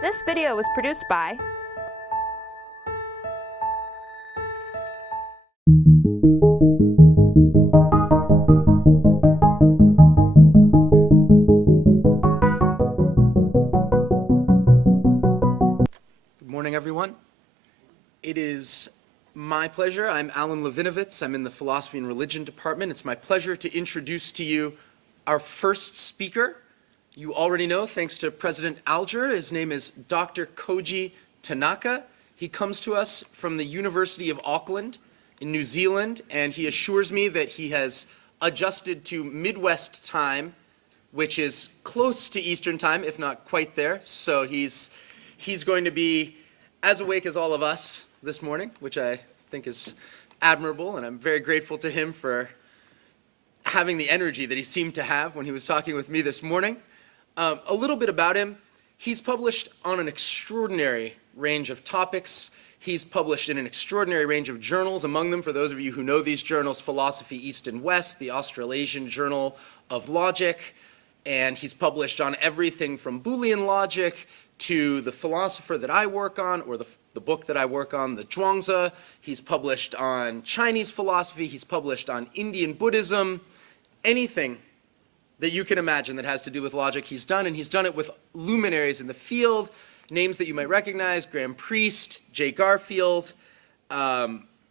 This video was produced by Good morning, everyone. It is my pleasure. I'm Alan Levinovitz. I'm in the Philosophy and Religion Department. It's my pleasure to introduce to you our first speaker. You already know, thanks to President Alger, his name is Dr. Koji Tanaka. He comes to us from the University of Auckland in New Zealand, and he assures me that he has adjusted to Midwest time, which is close to Eastern time, if not quite there. So he's going to be as awake as all of us this morning, which I think is admirable, and I'm very grateful to him for having the energy that he seemed to have when he was talking with me this morning. A little bit about him. He's published on an extraordinary range of topics. He's published in an extraordinary range of journals, among them, for those of you who know these journals, Philosophy East and West, the Australasian Journal of Logic, and he's published on everything from Boolean logic to the philosopher that I work on, or the book that I work on, the Zhuangzi. He's published on Chinese philosophy. He's published on Indian Buddhism. Anything that you can imagine that has to do with logic, he's done, and he's done it with luminaries in the field, names that you might recognize, Graham Priest, Jay Garfield.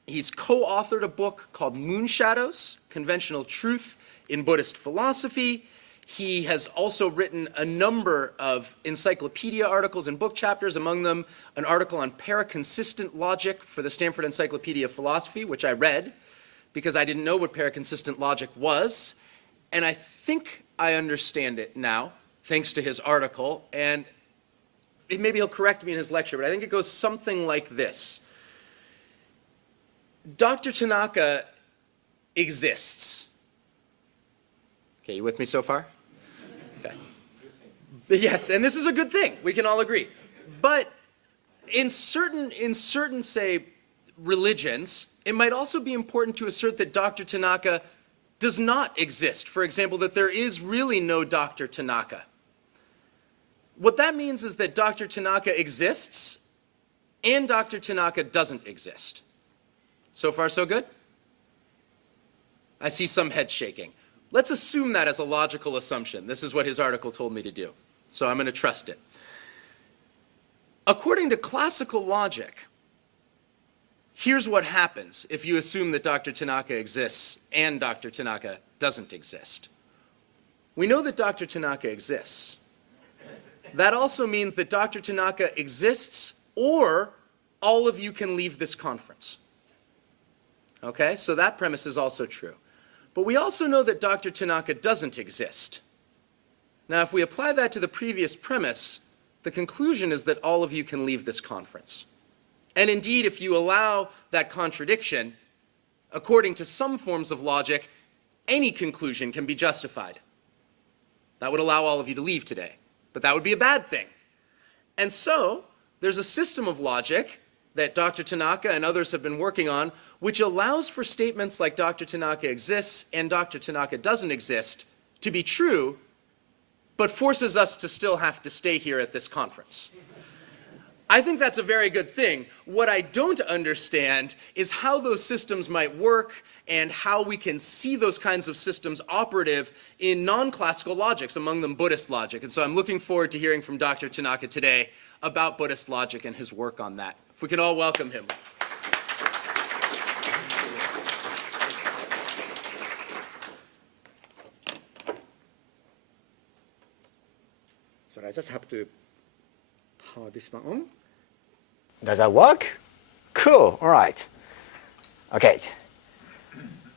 He's co-authored a book called Moon Shadows, Conventional Truth in Buddhist Philosophy. He has also written a number of encyclopedia articles and book chapters, among them an article on paraconsistent logic for the Stanford Encyclopedia of Philosophy, which I read because I didn't know what paraconsistent logic was. And I think I understand it now, thanks to his article. And maybe he'll correct me in his lecture, but I think it goes something like this. Dr. Tanaka exists. Okay, you with me so far? Okay. Yes, and this is a good thing. We can all agree. But in certain, say, religions, it might also be important to assert that Dr. Tanaka does not exist. For example, that there is really no Dr. Tanaka. What that means is that Dr. Tanaka exists and Dr. Tanaka doesn't exist. So far, so good? I see some heads shaking. Let's assume that as a logical assumption. This is what his article told me to do. So I'm going to trust it. According to classical logic, here's what happens if you assume that Dr. Tanaka exists and Dr. Tanaka doesn't exist. We know that Dr. Tanaka exists. That also means that Dr. Tanaka exists or all of you can leave this conference. Okay, so that premise is also true. But we also know that Dr. Tanaka doesn't exist. Now, if we apply that to the previous premise, the conclusion is that all of you can leave this conference. And indeed, if you allow that contradiction, according to some forms of logic, any conclusion can be justified. That would allow all of you to leave today. But that would be a bad thing. And so, there's a system of logic that Dr. Tanaka and others have been working on, which allows for statements like Dr. Tanaka exists and Dr. Tanaka doesn't exist to be true, but forces us to still have to stay here at this conference. I think that's a very good thing. What I don't understand is how those systems might work and how we can see those kinds of systems operative in non-classical logics, among them Buddhist logic. And so I'm looking forward to hearing from Dr. Tanaka today about Buddhist logic and his work on that. If we can all welcome him. So I just have to power this one on. Does that work? Cool, all right. Okay.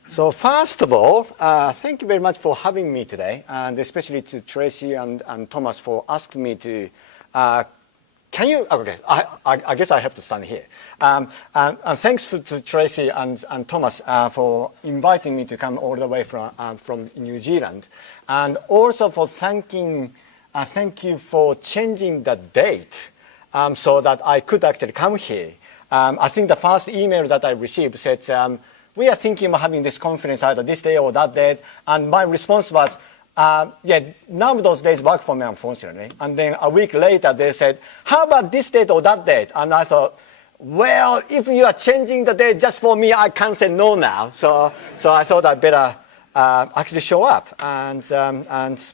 So first of all, thank you very much for having me today, and especially to Tracy and Thomas for asking me to, can you, okay, I guess I have to stand here. And thanks to Tracy and Thomas for inviting me to come all the way from New Zealand. And also for thank you for changing the date so that I could actually come here. I think the first email that I received said, we are thinking of having this conference either this day or that day. And my response was, none of those days work for me, unfortunately. And then a week later, they said, how about this date or that date? And I thought, well, if you are changing the date just for me, I can't say no now. So I thought I'd better actually show up and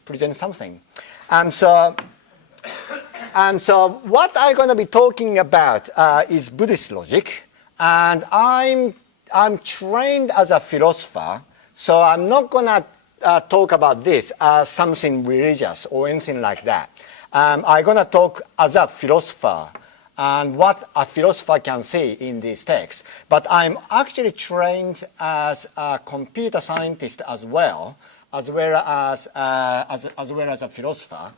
present something. And so what I'm going to be talking about is Buddhist logic. And I'm trained as a philosopher, so I'm not going to talk about this as something religious or anything like that. I'm going to talk as a philosopher and what a philosopher can see in these texts. But I'm actually trained as a computer scientist as well as a philosopher.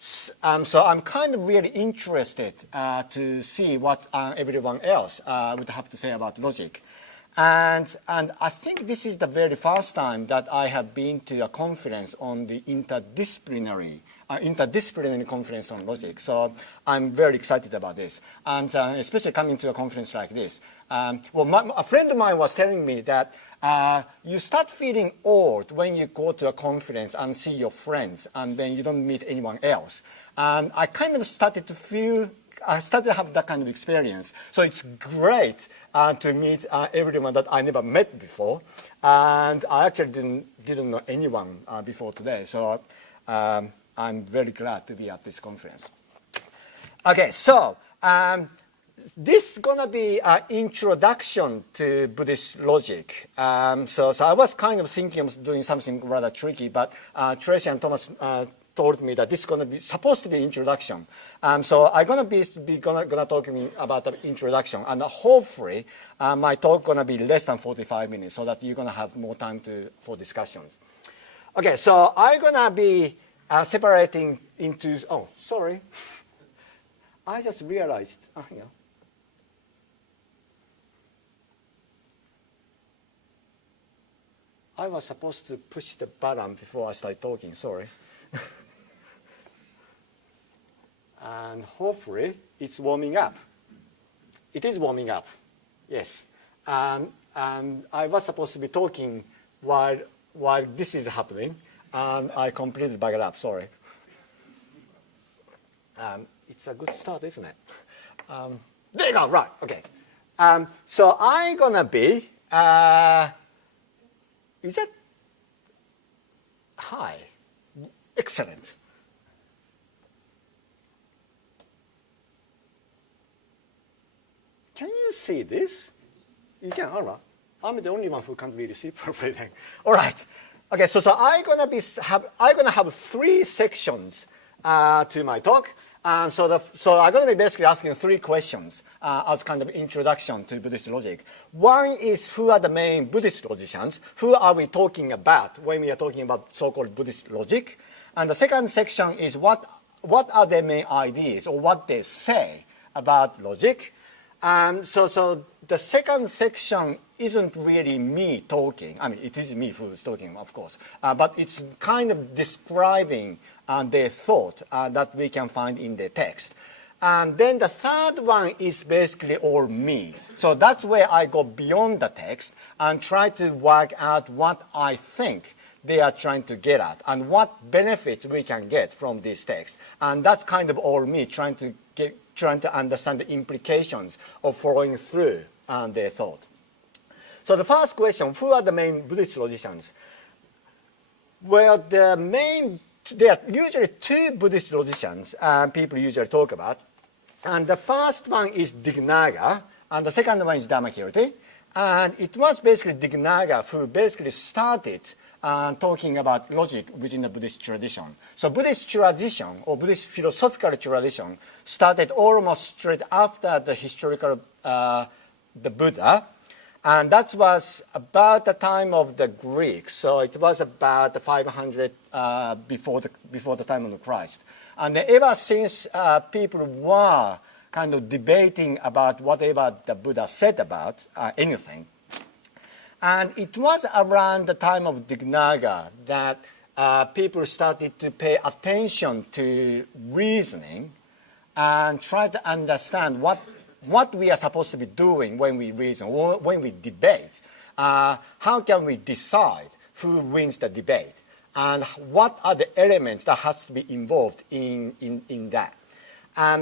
So I'm kind of really interested to see what everyone else would have to say about logic. And I think this is the very first time that I have been to a conference on the interdisciplinary conference on logic. So I'm very excited about this. And especially coming to a conference like this. A friend of mine was telling me that you start feeling old when you go to a conference and see your friends and then you don't meet anyone else. And I kind of started to have that kind of experience. So it's great to meet everyone that I never met before. And I actually didn't know anyone before today. So I'm very glad to be at this conference. Okay, so this is going to be an introduction to Buddhist logic. So I was kind of thinking of doing something rather tricky, but Tracy and Thomas told me that this is going to be supposed to be introduction. So I'm going to be talking about the introduction, and hopefully my talk going to be less than 45 minutes, so that you're going to have more time for discussions. Okay, so I'm going to be separating into. Oh, sorry, I just realized. Hang on. I was supposed to push the button before I start talking. Sorry. And hopefully it's warming up. It is warming up, yes. And I was supposed to be talking while this is happening, and I completely bugged up, sorry. It's a good start, isn't it? There you go, right, okay. So I'm gonna be, is that? Hi, excellent. Can you see this? You can, all right. I'm the only one who can't really see properly then. All right. Okay, so I'm gonna have 3 sections to my talk. So I'm gonna be basically asking 3 questions as kind of introduction to Buddhist logic. One is, who are the main Buddhist logicians? Who are we talking about when we are talking about so-called Buddhist logic? And the second section is what are their main ideas, or what they say about logic. So the second section isn't really me talking. I mean, it is me who's talking, of course. But it's kind of describing their thought that we can find in the text. And then the third one is basically all me. So that's where I go beyond the text and try to work out what I think they are trying to get at and what benefits we can get from this text. And that's kind of all me trying to understand the implications of following through their thought. So the first question, who are the main Buddhist logicians? Well, there are usually 2 Buddhist logicians people usually talk about. And the first one is Dignaga, and the second one is Dharmakirti. And it was basically Dignaga who basically started talking about logic within the Buddhist tradition. So Buddhist tradition, or Buddhist philosophical tradition, started almost straight after the historical, the Buddha. And that was about the time of the Greeks. So it was about 500 before the time of Christ. And ever since, people were kind of debating about whatever the Buddha said about anything. And it was around the time of Dignaga that people started to pay attention to reasoning and try to understand what we are supposed to be doing when we reason, or when we debate. How can we decide who wins the debate? and what are the elements that has to be involved in that.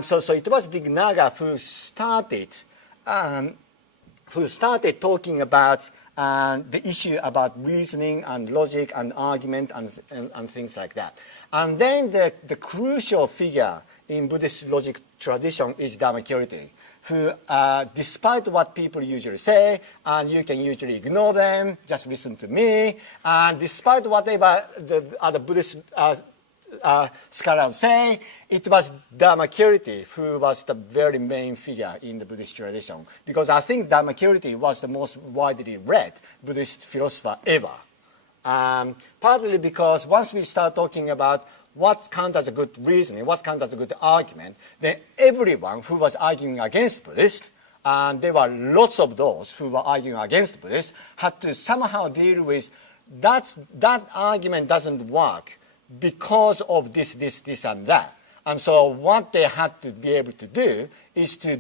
So it was Dignaga who started talking about the issue about reasoning and logic and argument and things like that. And then the crucial figure in Buddhist logic tradition is Dharmakirti, who, despite what people usually say, and you can usually ignore them, just listen to me, and despite whatever the other Buddhist scholars say, it was Dharmakirti who was the very main figure in the Buddhist tradition, because I think Dharmakirti was the most widely read Buddhist philosopher ever. Partly because once we start talking about what counts as a good reasoning, what counts as a good argument, then everyone who was arguing against Buddhist, and there were lots of those who were arguing against Buddhist, had to somehow deal with that argument doesn't work because of this, and that. And so what they had to be able to do is to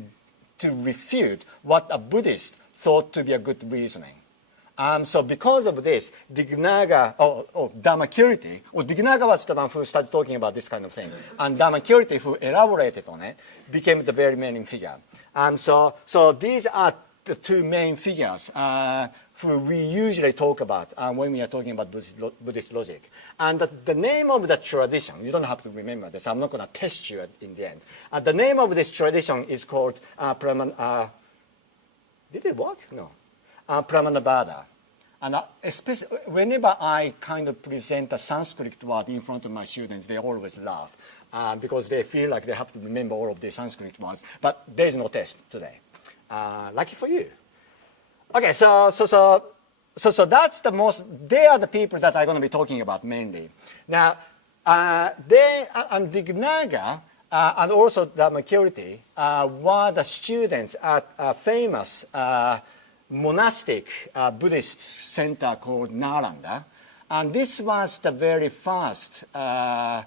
refute what a Buddhist thought to be a good reasoning. So because of this, Dignaga, or Dharmakirti, Dignaga was the one who started talking about this kind of thing, and Dharmakirti, who elaborated on it, became the very main figure. So these are the two main figures who we usually talk about when we are talking about Buddhist logic. And the name of the tradition, you don't have to remember this, I'm not going to test you in the end. The name of this tradition is called did it work? No. Pramanapada. And especially whenever I kind of present a Sanskrit word in front of my students, they always laugh because they feel like they have to remember all of the Sanskrit words. But there is no test today. Lucky for you. Okay, so that's the most. They are the people that I'm going to be talking about mainly. Now, they and Dignaga and also Dharmakirti were the students at a famous monastic Buddhist center called Nalanda, and this was the very first, not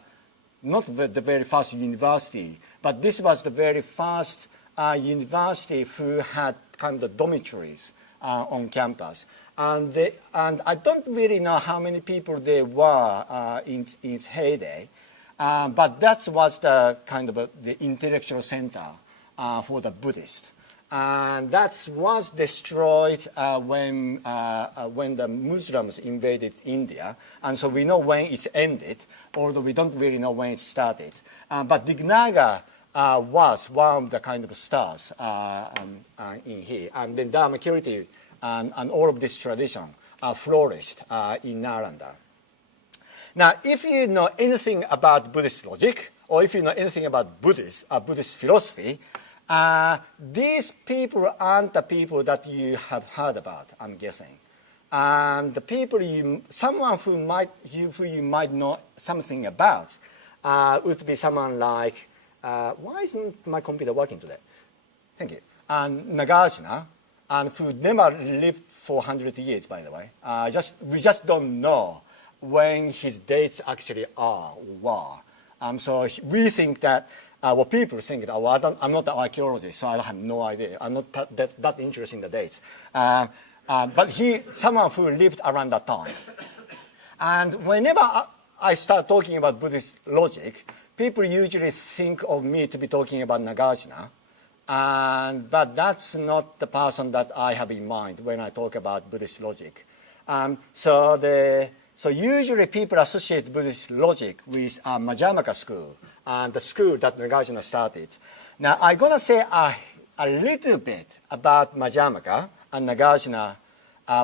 the very first university, but this was the very first university who had kind of the dormitories on campus. And I don't really know how many people there were in its heyday, but that was the kind of the intellectual center for the Buddhists. And that was destroyed when the Muslims invaded India. And so we know when it ended, although we don't really know when it started. But Dignaga was one of the kind of stars in here. And then Dharmakirti and all of this tradition flourished in Nalanda. Now, if you know anything about Buddhist logic, or if you know anything about Buddhist philosophy, these people aren't the people that you have heard about, I'm guessing. The people someone who you might know something about would be someone like, why isn't my computer working today? Thank you. Nagarjuna, and who never lived for 100 years, by the way. We just don't know when his dates actually are or were. So we think that, people think that, I'm not an archaeologist, so I have no idea. I'm not that interested in the dates. But someone who lived around that time. And whenever I start talking about Buddhist logic, people usually think of me to be talking about Nagarjuna. But that's not the person that I have in mind when I talk about Buddhist logic. So usually people associate Buddhist logic with Madhyamaka school, and the school that Nagarjuna started. Now, I'm going to say a little bit about Madhyamaka and Nagarjuna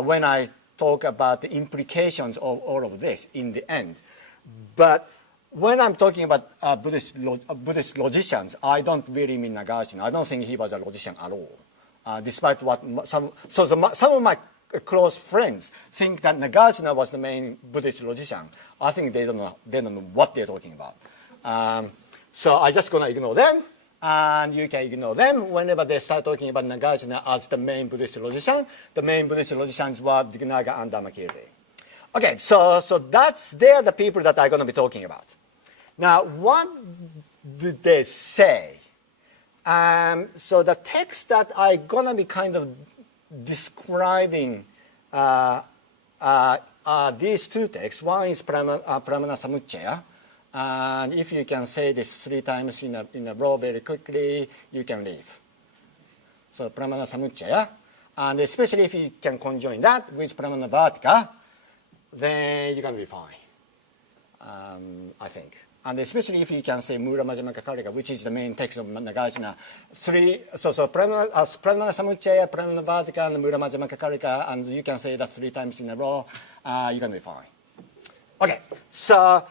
when I talk about the implications of all of this in the end. But when I'm talking about Buddhist logicians, I don't really mean Nagarjuna. I don't think he was a logician at all, despite what some of my close friends think that Nagarjuna was the main Buddhist logician. I think they don't know what they're talking about. So I'm just going to ignore them, and you can ignore them whenever they start talking about Nagarjuna as the main Buddhist logician. The main Buddhist logicians were Dignaga and Dharmakirti. Okay, so they are the people that I'm going to be talking about. Now, what did they say? So the text that I'm going to be kind of describing these two texts. One is Pramana Samuccaya, and if you can say this 3 times in a row very quickly, you can leave. So Pramana Samuccaya, and especially if you can conjoin that with Pramana Vartika, then you're going to be fine, I think. And especially if you can say Mula Majjhima Karika, which is the main text of Nagarjuna. So Pramana Samuccaya, Pramana Vartika, and Mula Majjhima Karika, and you can say that 3 times in a row, you're going to be fine. Okay, so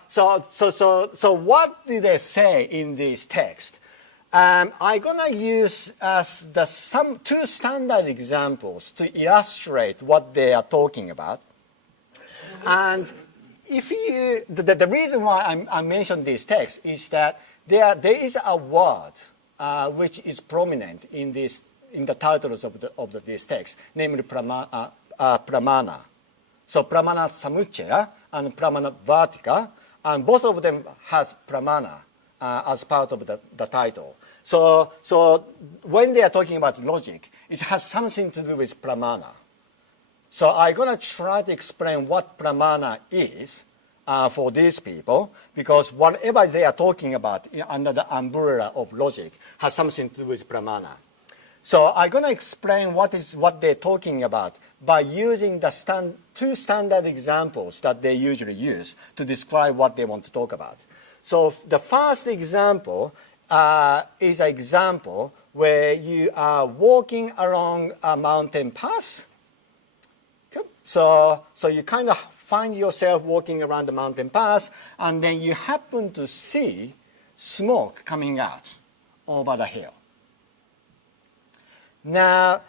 what do they say in this text? I'm going to use as two standard examples to illustrate what they are talking about. And if you, the reason why I mentioned this text is that there is a word which is prominent in the titles of this text, namely pramana. So Pramana Samuccaya and Pramana Vartika, and both of them has pramana as part of the title. So when they are talking about logic, it has something to do with pramana. So I'm going to try to explain what pramana is for these people, because whatever they are talking about under the umbrella of logic has something to do with pramana. So I'm going to explain what they're talking about by using the two standard examples that they usually use to describe what they want to talk about. So the first example is an example where you are walking along a mountain path. So you kind of find yourself walking around the mountain path, and then you happen to see smoke coming out over the hill. Now,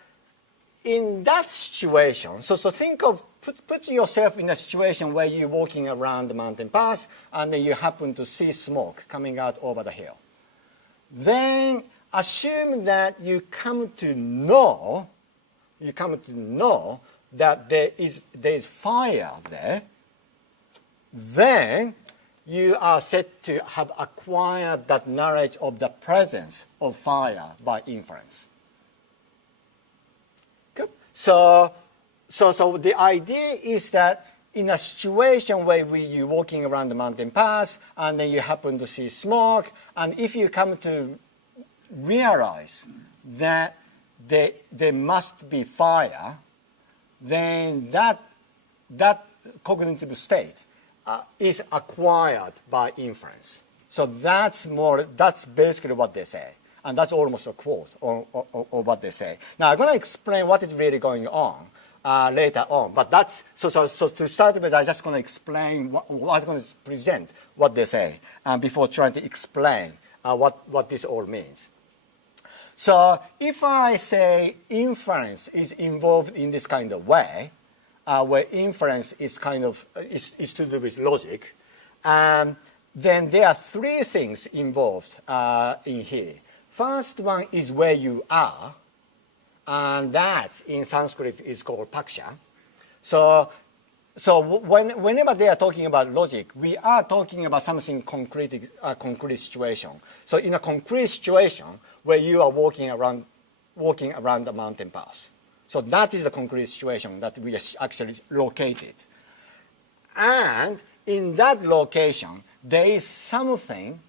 in that situation, so think of, put yourself in a situation where you're walking around the mountain path, and then you happen to see smoke coming out over the hill. Then assume that you come to know that there is fire there. Then you are said to have acquired that knowledge of the presence of fire by inference. Good. So the idea is that in a situation where you're walking around the mountain path and then you happen to see smoke, and if you come to realize that there must be fire, then that cognitive state is acquired by inference. So that's basically what they say. And that's almost a quote of what they say. Now I'm going to explain what is really going on later on. But that's so to start with, I'm just going to explain I'm going to present what they say before trying to explain what this all means. So if I say inference is involved in this kind of way, where inference is is to do with logic, then there are 3 things involved in here. First one is where you are, and that in Sanskrit is called paksha. So whenever they are talking about logic, we are talking about something concrete, concrete situation. So in a concrete situation where you are walking around the mountain path. So that is the concrete situation that we are actually located. And in that location, there is something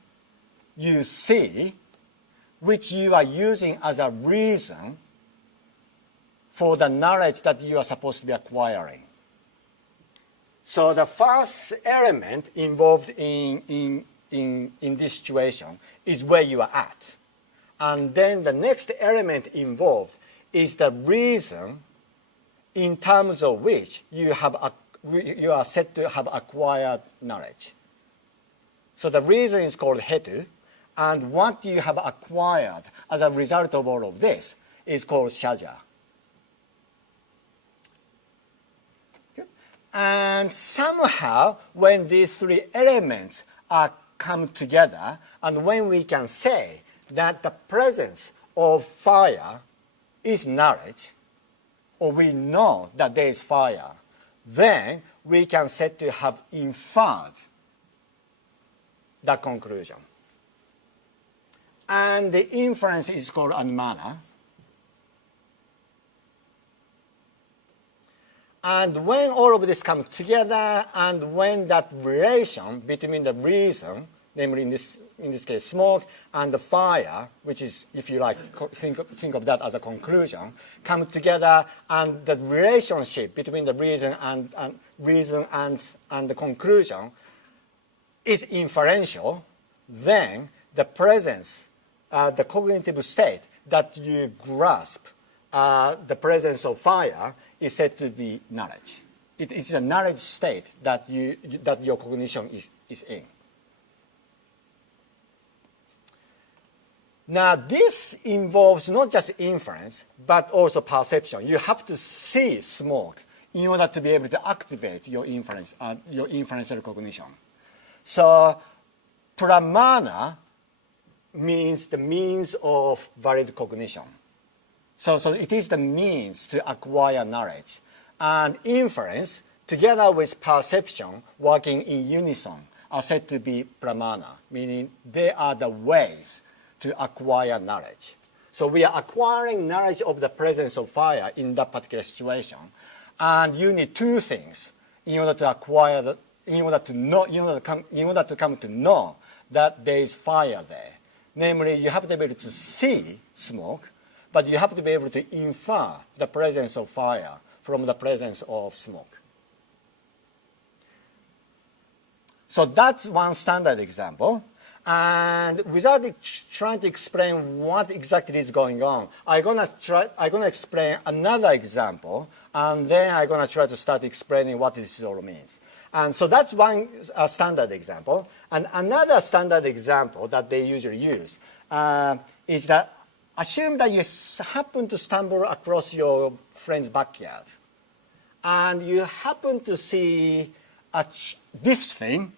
you see which you are using as a reason for the knowledge that you are supposed to be acquiring. So the first element involved in this situation is where you are at. And then the next element involved is the reason in terms of which you are said to have acquired knowledge. So the reason is called hetu, and what you have acquired as a result of all of this is called shaja. And somehow, when these 3 elements are come together, and when we can say that the presence of fire is knowledge, or we know that there is fire, then we can said to have inferred the conclusion. And the inference is called anumana. And when all of this comes together, and when that relation between the reason, namely in this case smoke, and the fire, which is, if you like, think of that as a conclusion, come together, and the relationship between the reason and the conclusion is inferential, then the presence, the cognitive state that you grasp, the presence of fire, is said to be knowledge. It is a knowledge state that your cognition is in. Now, this involves not just inference, but also perception. You have to see smoke in order to be able to activate your inferential cognition. So, pramana means the means of valid cognition. So it is the means to acquire knowledge. And inference, together with perception working in unison, are said to be pramana, meaning they are the ways to acquire knowledge. So we are acquiring knowledge of the presence of fire in that particular situation. And you need two things in order to acquire, in order to come to know that there is fire there. Namely, you have to be able to see smoke, but you have to be able to infer the presence of fire from the presence of smoke. So that's one standard example. And without trying to explain what exactly is going on, I'm gonna explain another example, and then I'm gonna try to start explaining what this all means. And so that's one standard example. And another standard example that they usually use is that assume that you happen to stumble across your friend's backyard, and you happen to see this thing,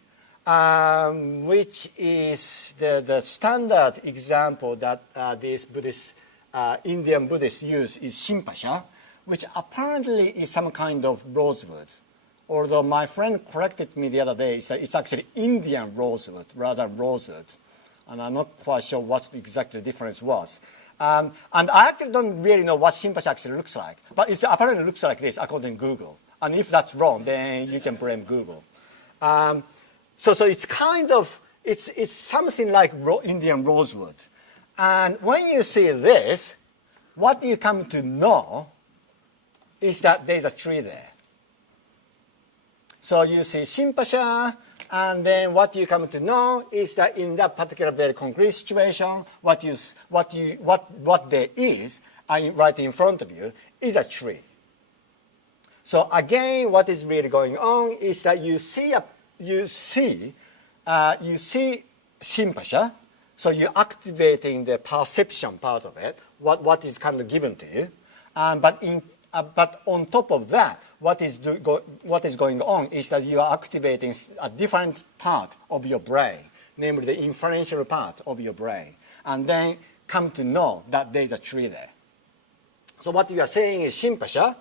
which is the standard example that these Buddhist, Indian Buddhists use is shimpasha, which apparently is some kind of rosewood. Although my friend corrected me the other day, it's actually Indian rosewood rather than rosewood. And I'm not quite sure what exactly the difference was. And I actually don't really know what shimpasha actually looks like. But it apparently looks like this, according to Google. And if that's wrong, then you can blame Google. So it's kind of, it's something like Indian rosewood. And when you see this, what you come to know is that there's a tree there. So you see shimpasha, and then what you come to know is that in that particular very concrete situation, what there is right in front of you is a tree. So again, what is really going on is that you see shimpasha, so you're activating the perception part of it, what is kind of given to you, but on top of that, what is going on is that you are activating a different part of your brain, namely the inferential part of your brain, and then come to know that there is a tree there. So what you are saying is shimpasha,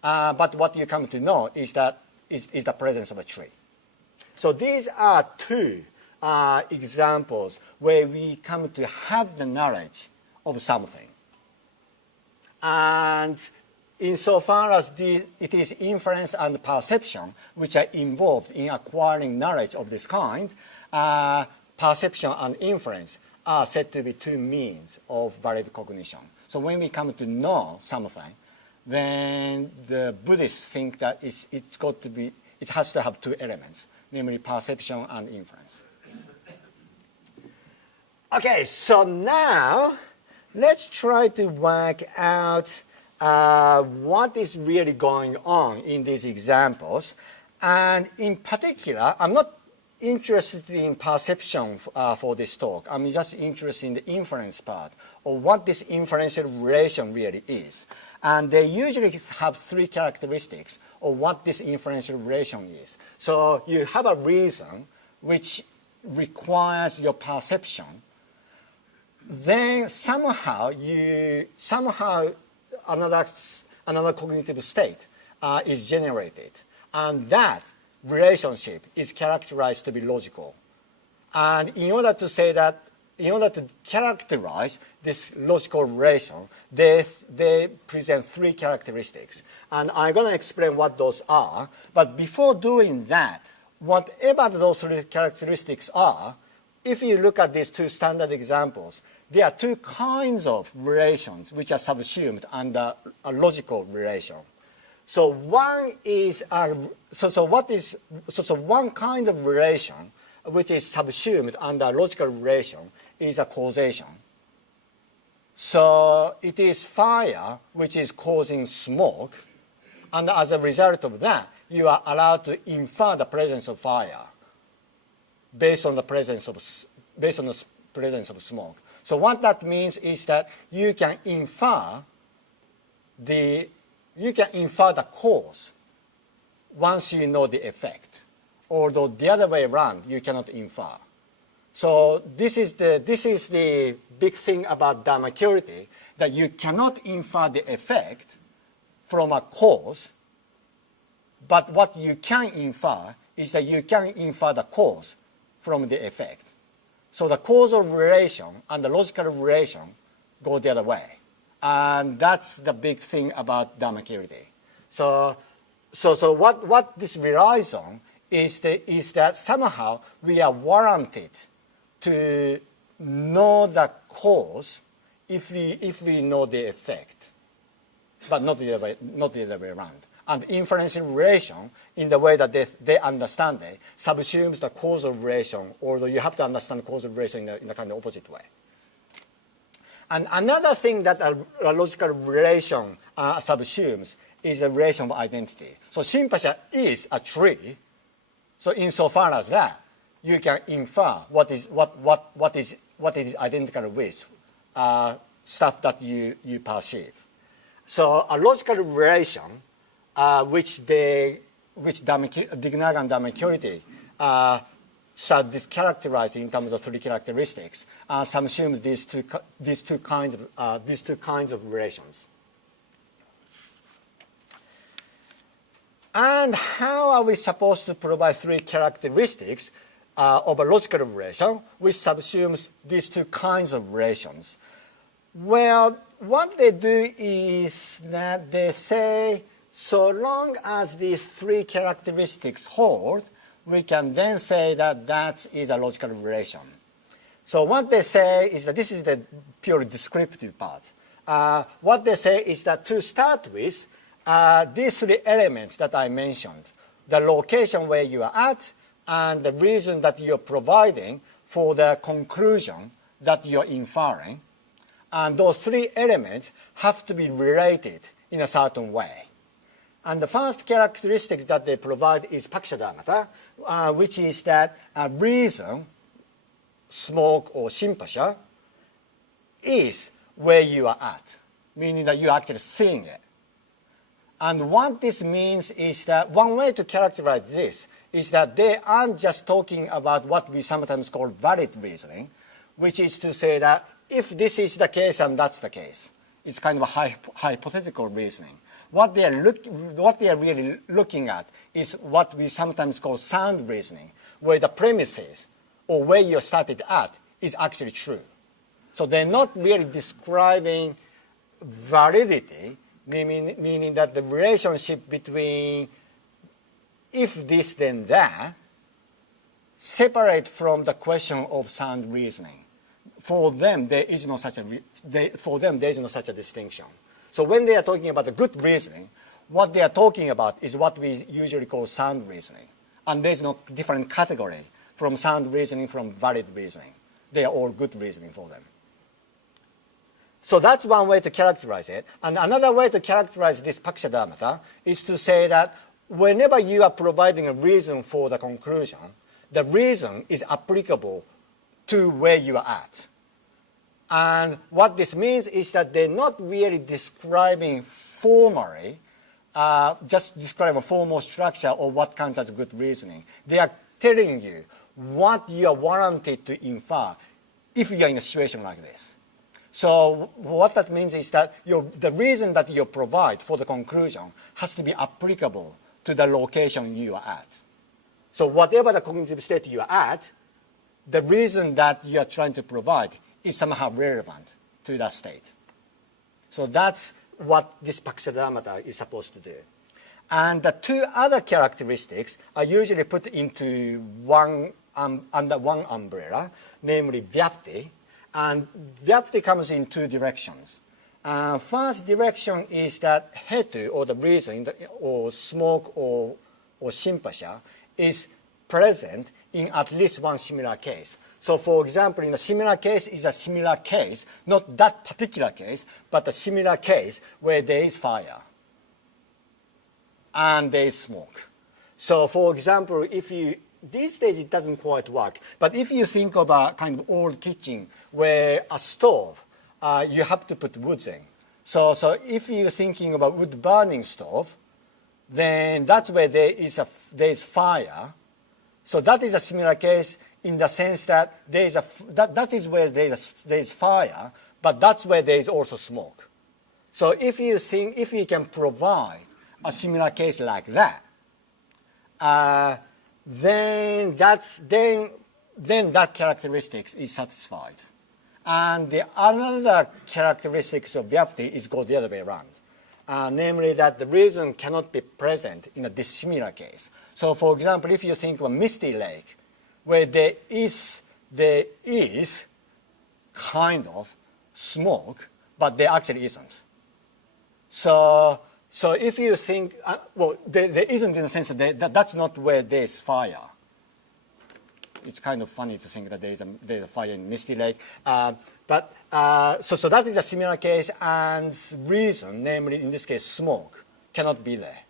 but what you come to know is that is the presence of a tree. So these are two examples where we come to have the knowledge of something. And insofar as it is inference and perception which are involved in acquiring knowledge of this kind, perception and inference are said to be two means of valid cognition. So when we come to know something, then the Buddhists think that it has to have two elements, namely perception and inference. Okay, so now let's try to work out what is really going on in these examples. And in particular, I'm not interested in perception for this talk. I'm just interested in the inference part, or what this inferential relation really is. And they usually have three characteristics of what this inferential relation is. So you have a reason which requires your perception. Then somehow another cognitive state is generated. And that relationship is characterized to be logical. And in order to say that in order to characterize this logical relation, they present three characteristics. And I'm going to explain what those are. But before doing that, whatever those three characteristics are, if you look at these two standard examples, there are two kinds of relations which are subsumed under a logical relation. So one is one kind of relation which is subsumed under a logical relation is a causation. So it is fire which is causing smoke, and as a result of that, you are allowed to infer the presence of fire based on the presence of smoke. So what that means is that you can infer the cause once you know the effect, although the other way around you cannot infer. So this is the big thing about Dharmakirti, that you cannot infer the effect from a cause, but what you can infer is that you can infer the cause from the effect. So the causal relation and the logical relation go the other way. And that's the big thing about Dharmakirti. So what this relies on is that somehow we are warranted to know the cause if we know the effect, but not the other way around. And inferencing relation, in the way that they understand it, subsumes the causal relation, although you have to understand causal relation in a kind of opposite way. And another thing that a logical relation subsumes is the relation of identity. So Shinpasha is a tree. So insofar as that, you can infer what is identical with stuff that you perceive. So a logical relation, which Dignaga and Dharmakirti shall characterize in terms of three characteristics, subsumes these two kinds of relations. And how are we supposed to provide three characteristics of a logical relation which subsumes these two kinds of relations? Well, what they do is that they say, so long as these three characteristics hold, we can then say that that is a logical relation. So what they say is that this is the purely descriptive part. What they say is that to start with, these three elements that I mentioned, the location where you are at and the reason that you're providing for the conclusion that you're inferring, and those three elements have to be related in a certain way. And the first characteristics that they provide is Pakshadharmata, which is that reason, smoke or Shinpasha, is where you are at, meaning that you're actually seeing it. And what this means is that one way to characterize this is that they aren't just talking about what we sometimes call valid reasoning, which is to say that if this is the case and that's the case. It's kind of a hypothetical reasoning. What they are really looking at is what we sometimes call sound reasoning, where the premises or where you started at is actually true. So they're not really describing validity, meaning that the relationship between if this then that separate from the question of sound reasoning. For them, there is no such a distinction. So when they are talking about the good reasoning, what they are talking about is what we usually call sound reasoning. And there's no different category from sound reasoning from valid reasoning. They are all good reasoning for them. So that's one way to characterize it. And another way to characterize this Pakshadharmata is to say that whenever you are providing a reason for the conclusion, the reason is applicable to where you are at. And what this means is that they're not really describing formally, just describing a formal structure or what counts as good reasoning. They are telling you what you are warranted to infer if you are in a situation like this. So what that means is that the reason that you provide for the conclusion has to be applicable to the location you are at. So whatever the cognitive state you are at, the reason that you are trying to provide is somehow relevant to that state. So that's what this Pakshadharmata is supposed to do. And the two other characteristics are usually put into under one umbrella, namely Vyapti. And Vyapti comes in two directions. First direction is that hetu, or the reason, or smoke, or simpasha, is present in at least one similar case. So for example, in a similar case is a similar case, not that particular case, but a similar case where there is fire and there is smoke. So for example, these days it doesn't quite work, but if you think of a kind of old kitchen where a stove, you have to put woods in. So if you're thinking about wood burning stove, then that's where there is fire. So that is a similar case in the sense that that is where there is fire, but that's where there is also smoke. So if you can provide a similar case like that, then that characteristic is satisfied. And the another characteristics of Vyapti is go the other way around. Namely that the reason cannot be present in a dissimilar case. So for example, if you think of a misty lake, where there is kind of smoke, but there actually isn't. So if you think, there isn't in the sense that that's not where there's fire. It's kind of funny to think that there's a fire in Misty Lake. So that is a similar case, and reason, namely in this case smoke, cannot be there.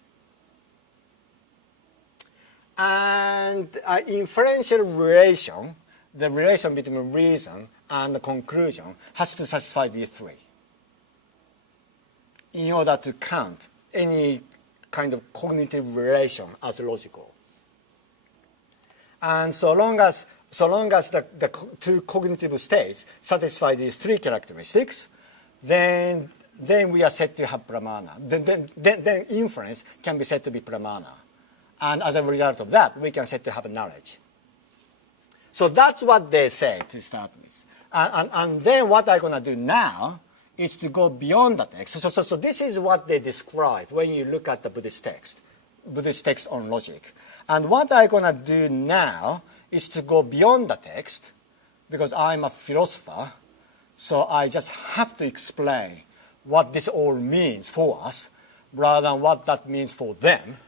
And inferential relation, the relation between reason and the conclusion, has to satisfy these three in order to count any kind of cognitive relation as logical. And so long as the two cognitive states satisfy these three characteristics, then we are said to have pramana. Then inference can be said to be pramana. And as a result of that, we can said to have knowledge. So that's what they say to start with. And then what I'm going to do now is to go beyond the text. So this is what they describe when you look at the Buddhist text on logic. And what I'm going to do now is to go beyond the text, because I'm a philosopher, so I just have to explain what this all means for us, rather than what that means for them.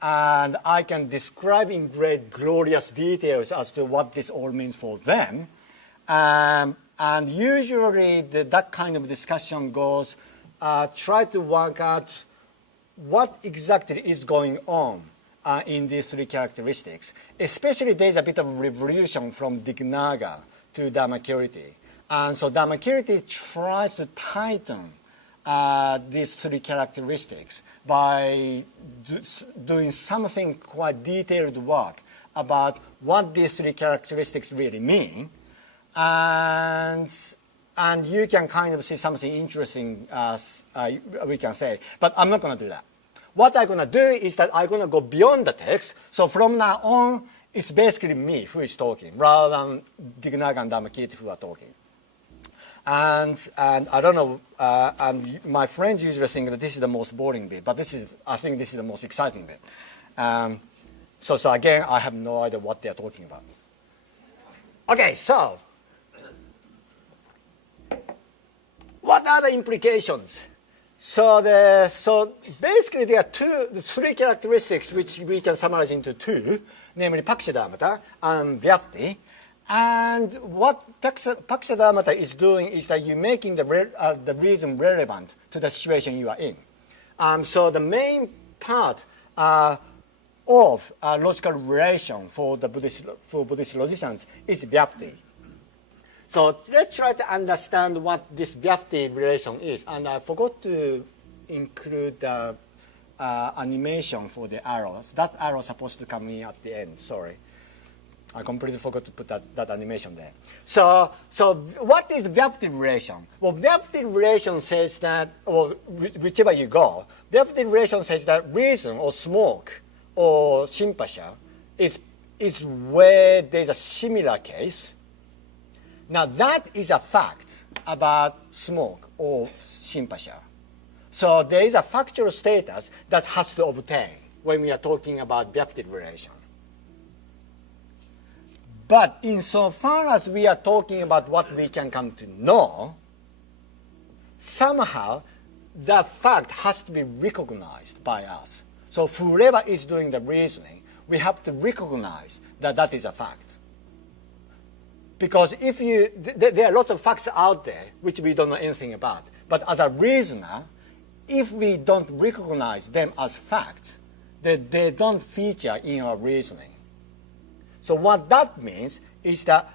And I can describe in great glorious details as to what this all means for them. And usually that kind of discussion goes, try to work out what exactly is going on in these three characteristics. Especially there's a bit of revolution from Dignaga to Dharmakirti. And so Dharmakirti tries to tighten these three characteristics by doing something quite detailed work about what these three characteristics really mean. And you can kind of see something interesting, as we can say. But I'm not going to do that. What I'm going to do is that I'm going to go beyond the text. So from now on, it's basically me who is talking, rather than Dignaga and Dharmakirti who are talking. And I don't know, and my friends usually think that this is the most boring bit, but I think this is the most exciting bit. So again, I have no idea what they're talking about. Okay, so what are the implications? So basically there are three characteristics which we can summarize into two, namely Pakshadharmata and Vyapti. And what Pakshadharmata is doing is that you're making the reason relevant to the situation you are in. So the main part of logical relation for Buddhist logicians is Vyapti. So let's try to understand what this Vyapti relation is. And I forgot to include the animation for the arrows. That arrow is supposed to come in at the end, sorry. I completely forgot to put that animation there. So what is Vyapti relation? Well, Vyapti relation says that, or whichever you go, Vyapti relation says that reason or smoke or simpasha is is where there's a similar case. Now that is a fact about smoke or sympathia. So there is a factual status that has to obtain when we are talking about objective relation. But insofar as we are talking about what we can come to know, somehow the fact has to be recognized by us. So whoever is doing the reasoning, we have to recognize that that is a fact. Because if there are lots of facts out there which we don't know anything about. But as a reasoner, if we don't recognize them as facts, they don't feature in our reasoning. So what that means is that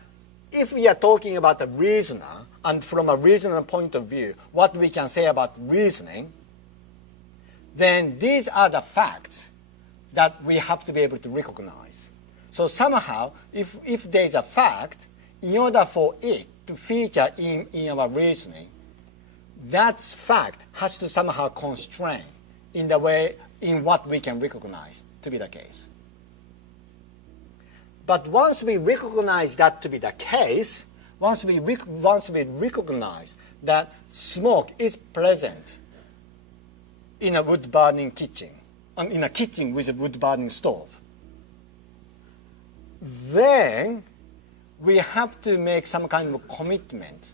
if we are talking about a reasoner, and from a reasoner point of view, what we can say about reasoning, then these are the facts that we have to be able to recognize. So somehow, if there is a fact, in order for it to feature in our reasoning, that fact has to somehow constrain in the way in what we can recognize to be the case. But once we recognize that to be the case, once we recognize that smoke is present in a wood-burning kitchen, in a kitchen with a wood-burning stove, then we have to make some kind of commitment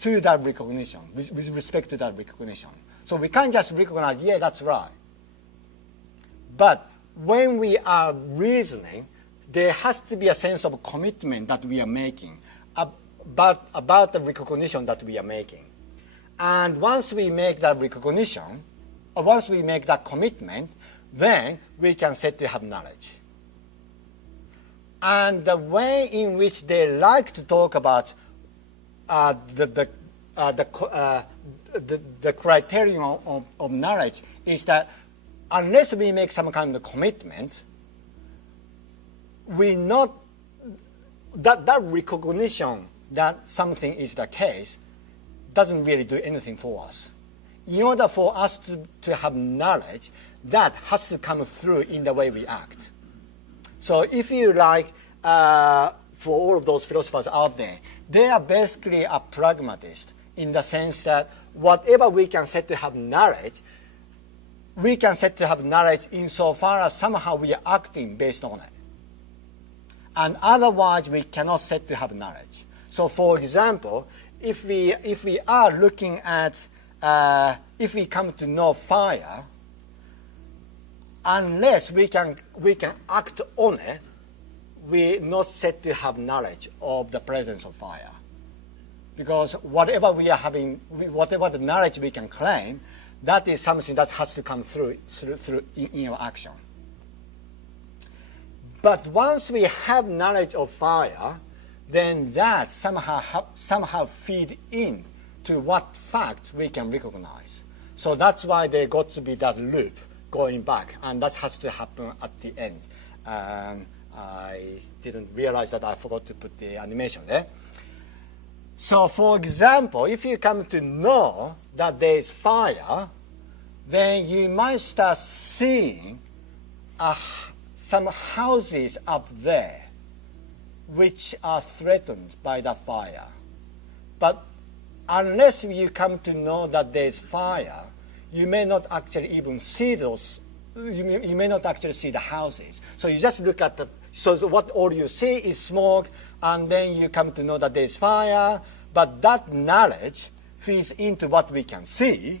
to that recognition, with respect to that recognition. So we can't just recognize, yeah, that's right. But when we are reasoning, there has to be a sense of commitment that we are making about the recognition that we are making. And once we make that recognition, or once we make that commitment, then we can say to have knowledge. And the way in which they like to talk about the criterion of knowledge is that unless we make some kind of commitment, we not that recognition that something is the case doesn't really do anything for us. In order for us to have knowledge, that has to come through in the way we act. So if you like, for all of those philosophers out there, they are basically a pragmatist in the sense that whatever we can say to have knowledge, we can say to have knowledge insofar as somehow we are acting based on it. And otherwise, we cannot say to have knowledge. So for example, if we are looking at, if we come to know fire, unless we can act on it, we're not said to have knowledge of the presence of fire. Because whatever we are having, whatever the knowledge we can claim, that is something that has to come through in our action. But once we have knowledge of fire, then that somehow feed in to what facts we can recognize. So that's why there got to be that loop going back, and that has to happen at the end. I didn't realize that I forgot to put the animation there. So for example, if you come to know that there is fire, then you might start seeing some houses up there which are threatened by the fire. But unless you come to know that there is fire, you may not actually even see those, you may not actually see the houses. So you just look at so what all you see is smoke, and then you come to know that there is fire, but that knowledge feeds into what we can see,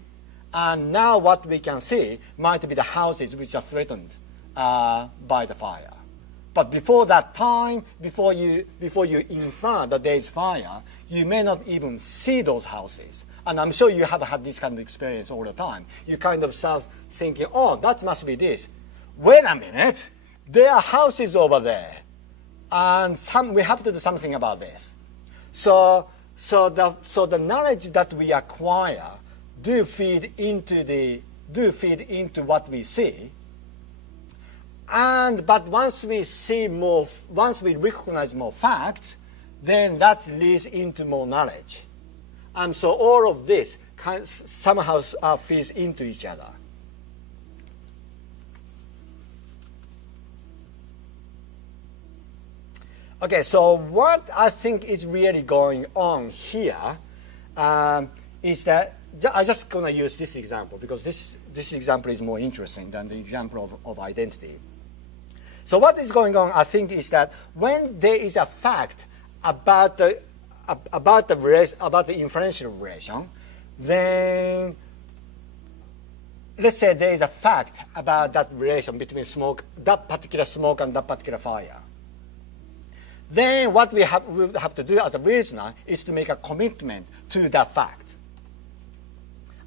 and now what we can see might be the houses which are threatened by the fire. But before that time, before you infer that there is fire, you may not even see those houses. And I'm sure you have had this kind of experience all the time. You kind of start thinking, oh, that must be this. Wait a minute, there are houses over there. And we have to do something about this. So the knowledge that we acquire do feed into what we see. But once we recognize more facts, then that leads into more knowledge. And so all of this somehow feeds into each other. Okay, so what I think is really going on here is that I'm just going to use this example because this example is more interesting than the example of identity. So what is going on, I think, is that when there is a fact about the inferential relation, then let's say there is a fact about that relation between that particular smoke and that particular fire. Then what we will have to do as a reasoner is to make a commitment to that fact.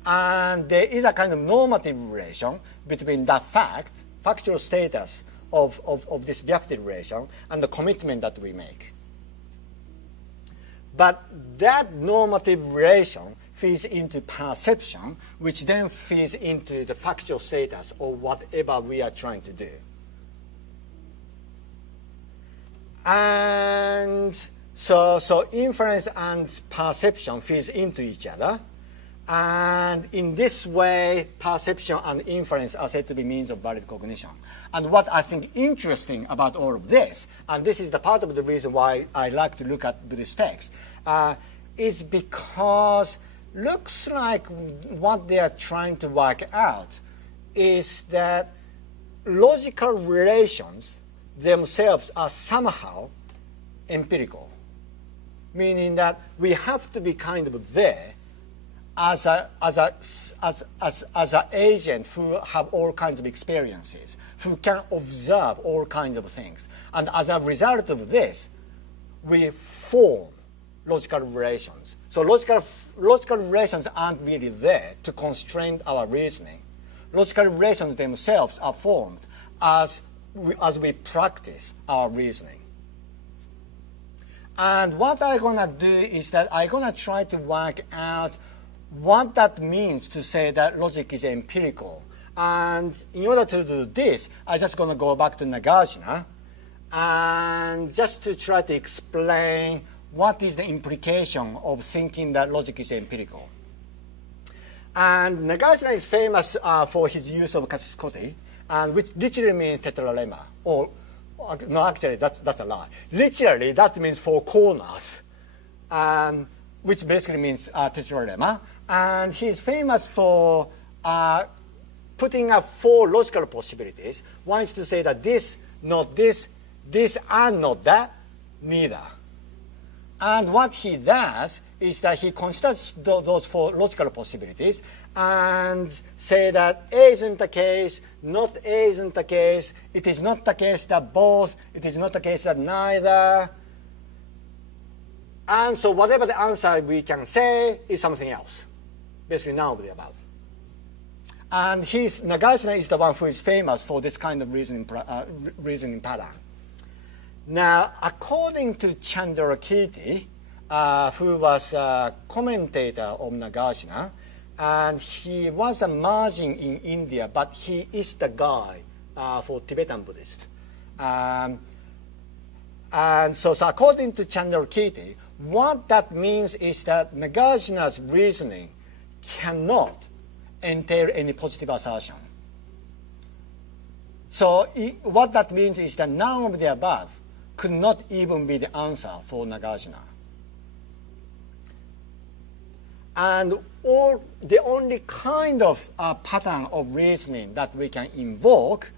And there is a kind of normative relation between that fact, factual status of this Vyakti relation, and the commitment that we make. But that normative relation feeds into perception, which then feeds into the factual status of whatever we are trying to do. And so inference and perception feeds into each other. And in this way, perception and inference are said to be means of valid cognition. And what I think interesting about all of this, and this is the part of the reason why I like to look at Buddhist texts, is because looks like what they are trying to work out is that logical relations themselves are somehow empirical, meaning that we have to be kind of there as an agent who have all kinds of experiences, who can observe all kinds of things. And as a result of this, we form logical relations. So logical relations aren't really there to constrain our reasoning. Logical relations themselves are formed as we practice our reasoning. And what I'm going to do is that I'm going to try to work out what that means to say that logic is empirical. And in order to do this, I'm just going to go back to Nagarjuna and just to try to explain what is the implication of thinking that logic is empirical. And Nagarjuna is famous for his use of Kasuskoti, and which literally means tetralemma. Or no, actually, that's a lie. Literally, that means four corners, which basically means tetralemma. And he's famous for putting up four logical possibilities. One is to say that this, not this, this and not that, neither. And what he does is that he considers those four logical possibilities and say that A isn't the case, not A isn't the case, it is not the case that both, it is not the case that neither. And so whatever the answer we can say is something else. Basically none of the above. And Nagarjuna is the one who is famous for this kind of reasoning pattern. Now, according to Chandrakirti, who was a commentator of Nagarjuna, and he was a margin in India, but he is the guy for Tibetan Buddhist. And so according to Chandrakirti, what that means is that Nagarjuna's reasoning cannot entail any positive assertion. So what that means is that none of the above could not even be the answer for Nagarjuna. And the only kind of pattern of reasoning that we can invoke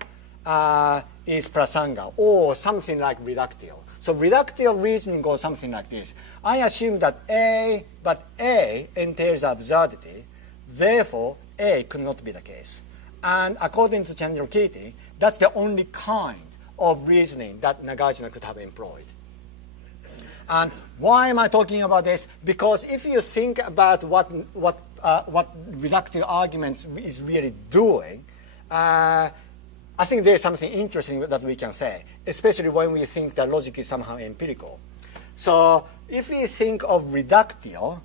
is prasanga, or something like reductio. So reductio reasoning goes something like this. I assume that A, but A entails absurdity, therefore A could not be the case. And according to Chandrakirti, that's the only kind of reasoning that Nagarjuna could have employed. And why am I talking about this? Because if you think about what reductive arguments is really doing, I think there's something interesting that we can say, especially when we think that logic is somehow empirical. So if we think of reductio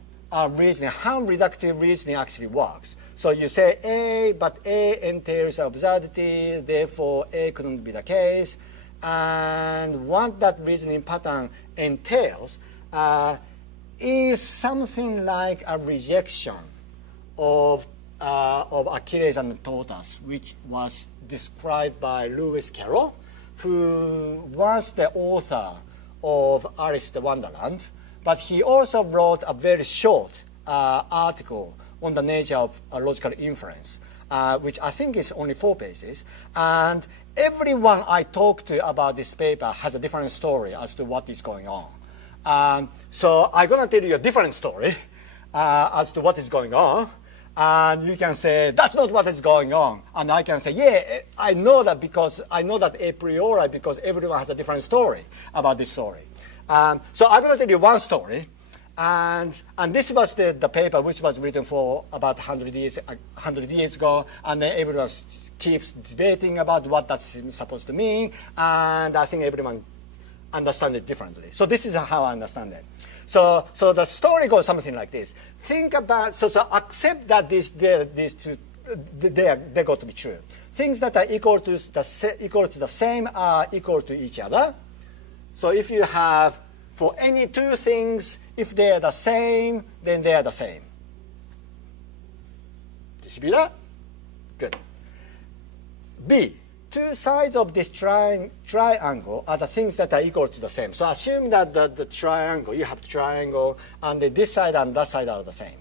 reasoning, how reductive reasoning actually works. So you say A, but A entails absurdity, therefore A couldn't be the case. And what that reasoning pattern entails is something like a rejection of Achilles and the tortoise, which was described by Lewis Carroll, who was the author of Alice in Wonderland, but he also wrote a very short article on the nature of logical inference, which I think is only 4 pages. And everyone I talk to about this paper has a different story as to what is going on. So I'm going to tell you a different story as to what is going on. And you can say, that's not what is going on. And I can say, yeah, I know that a priori because everyone has a different story about this story. So I'm going to tell you one story. And this was the paper which was written for about 100 years ago. And then everyone keeps debating about what that's supposed to mean. And I think everyone understands it differently. So this is how I understand it. So the story goes something like this. Think about, so accept that these two, they got to be true. Things that are equal to the same are equal to each other. So if you have, for any 2 things, if they are the same, then they are the same. Do you see that? Good. B. 2 sides of this triangle are the things that are equal to the same. So assume that the triangle, you have the triangle, and this side and that side are the same.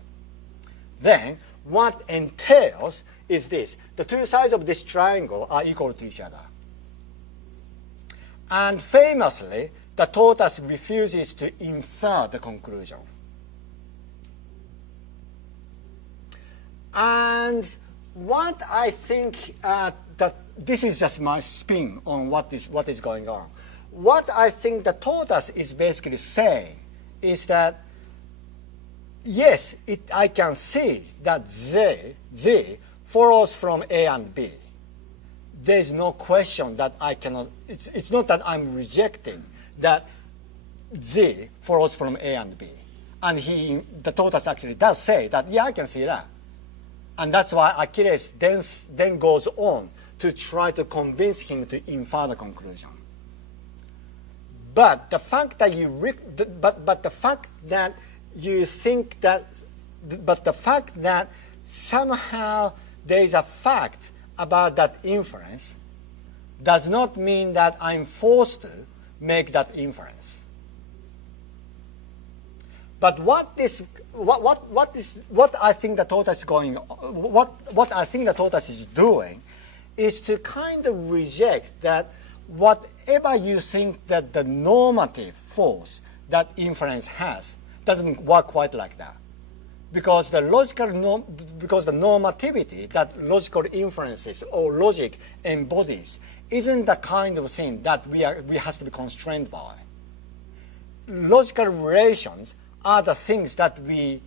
Then what entails is this. The 2 sides of this triangle are equal to each other. And famously, the tortoise refuses to infer the conclusion. And what I think that this is just my spin on what is going on. What I think the tortoise is basically saying is that yes, I can see that Z follows from A and B. There is no question that I cannot. It's not that I'm rejecting that Z follows from A and B. And the tortoise actually does say that, yeah, I can see that. And that's why Achilles then goes on to try to convince him to infer the conclusion. But the fact that somehow there is a fact about that inference does not mean that I'm forced to make that inference. But what I think the tortoise is doing is to kind of reject that whatever you think that the normative force that inference has doesn't work quite like that. Because the normativity that logical inferences or logic embodies isn't the kind of thing that we has to be constrained by. Logical relations are the things that they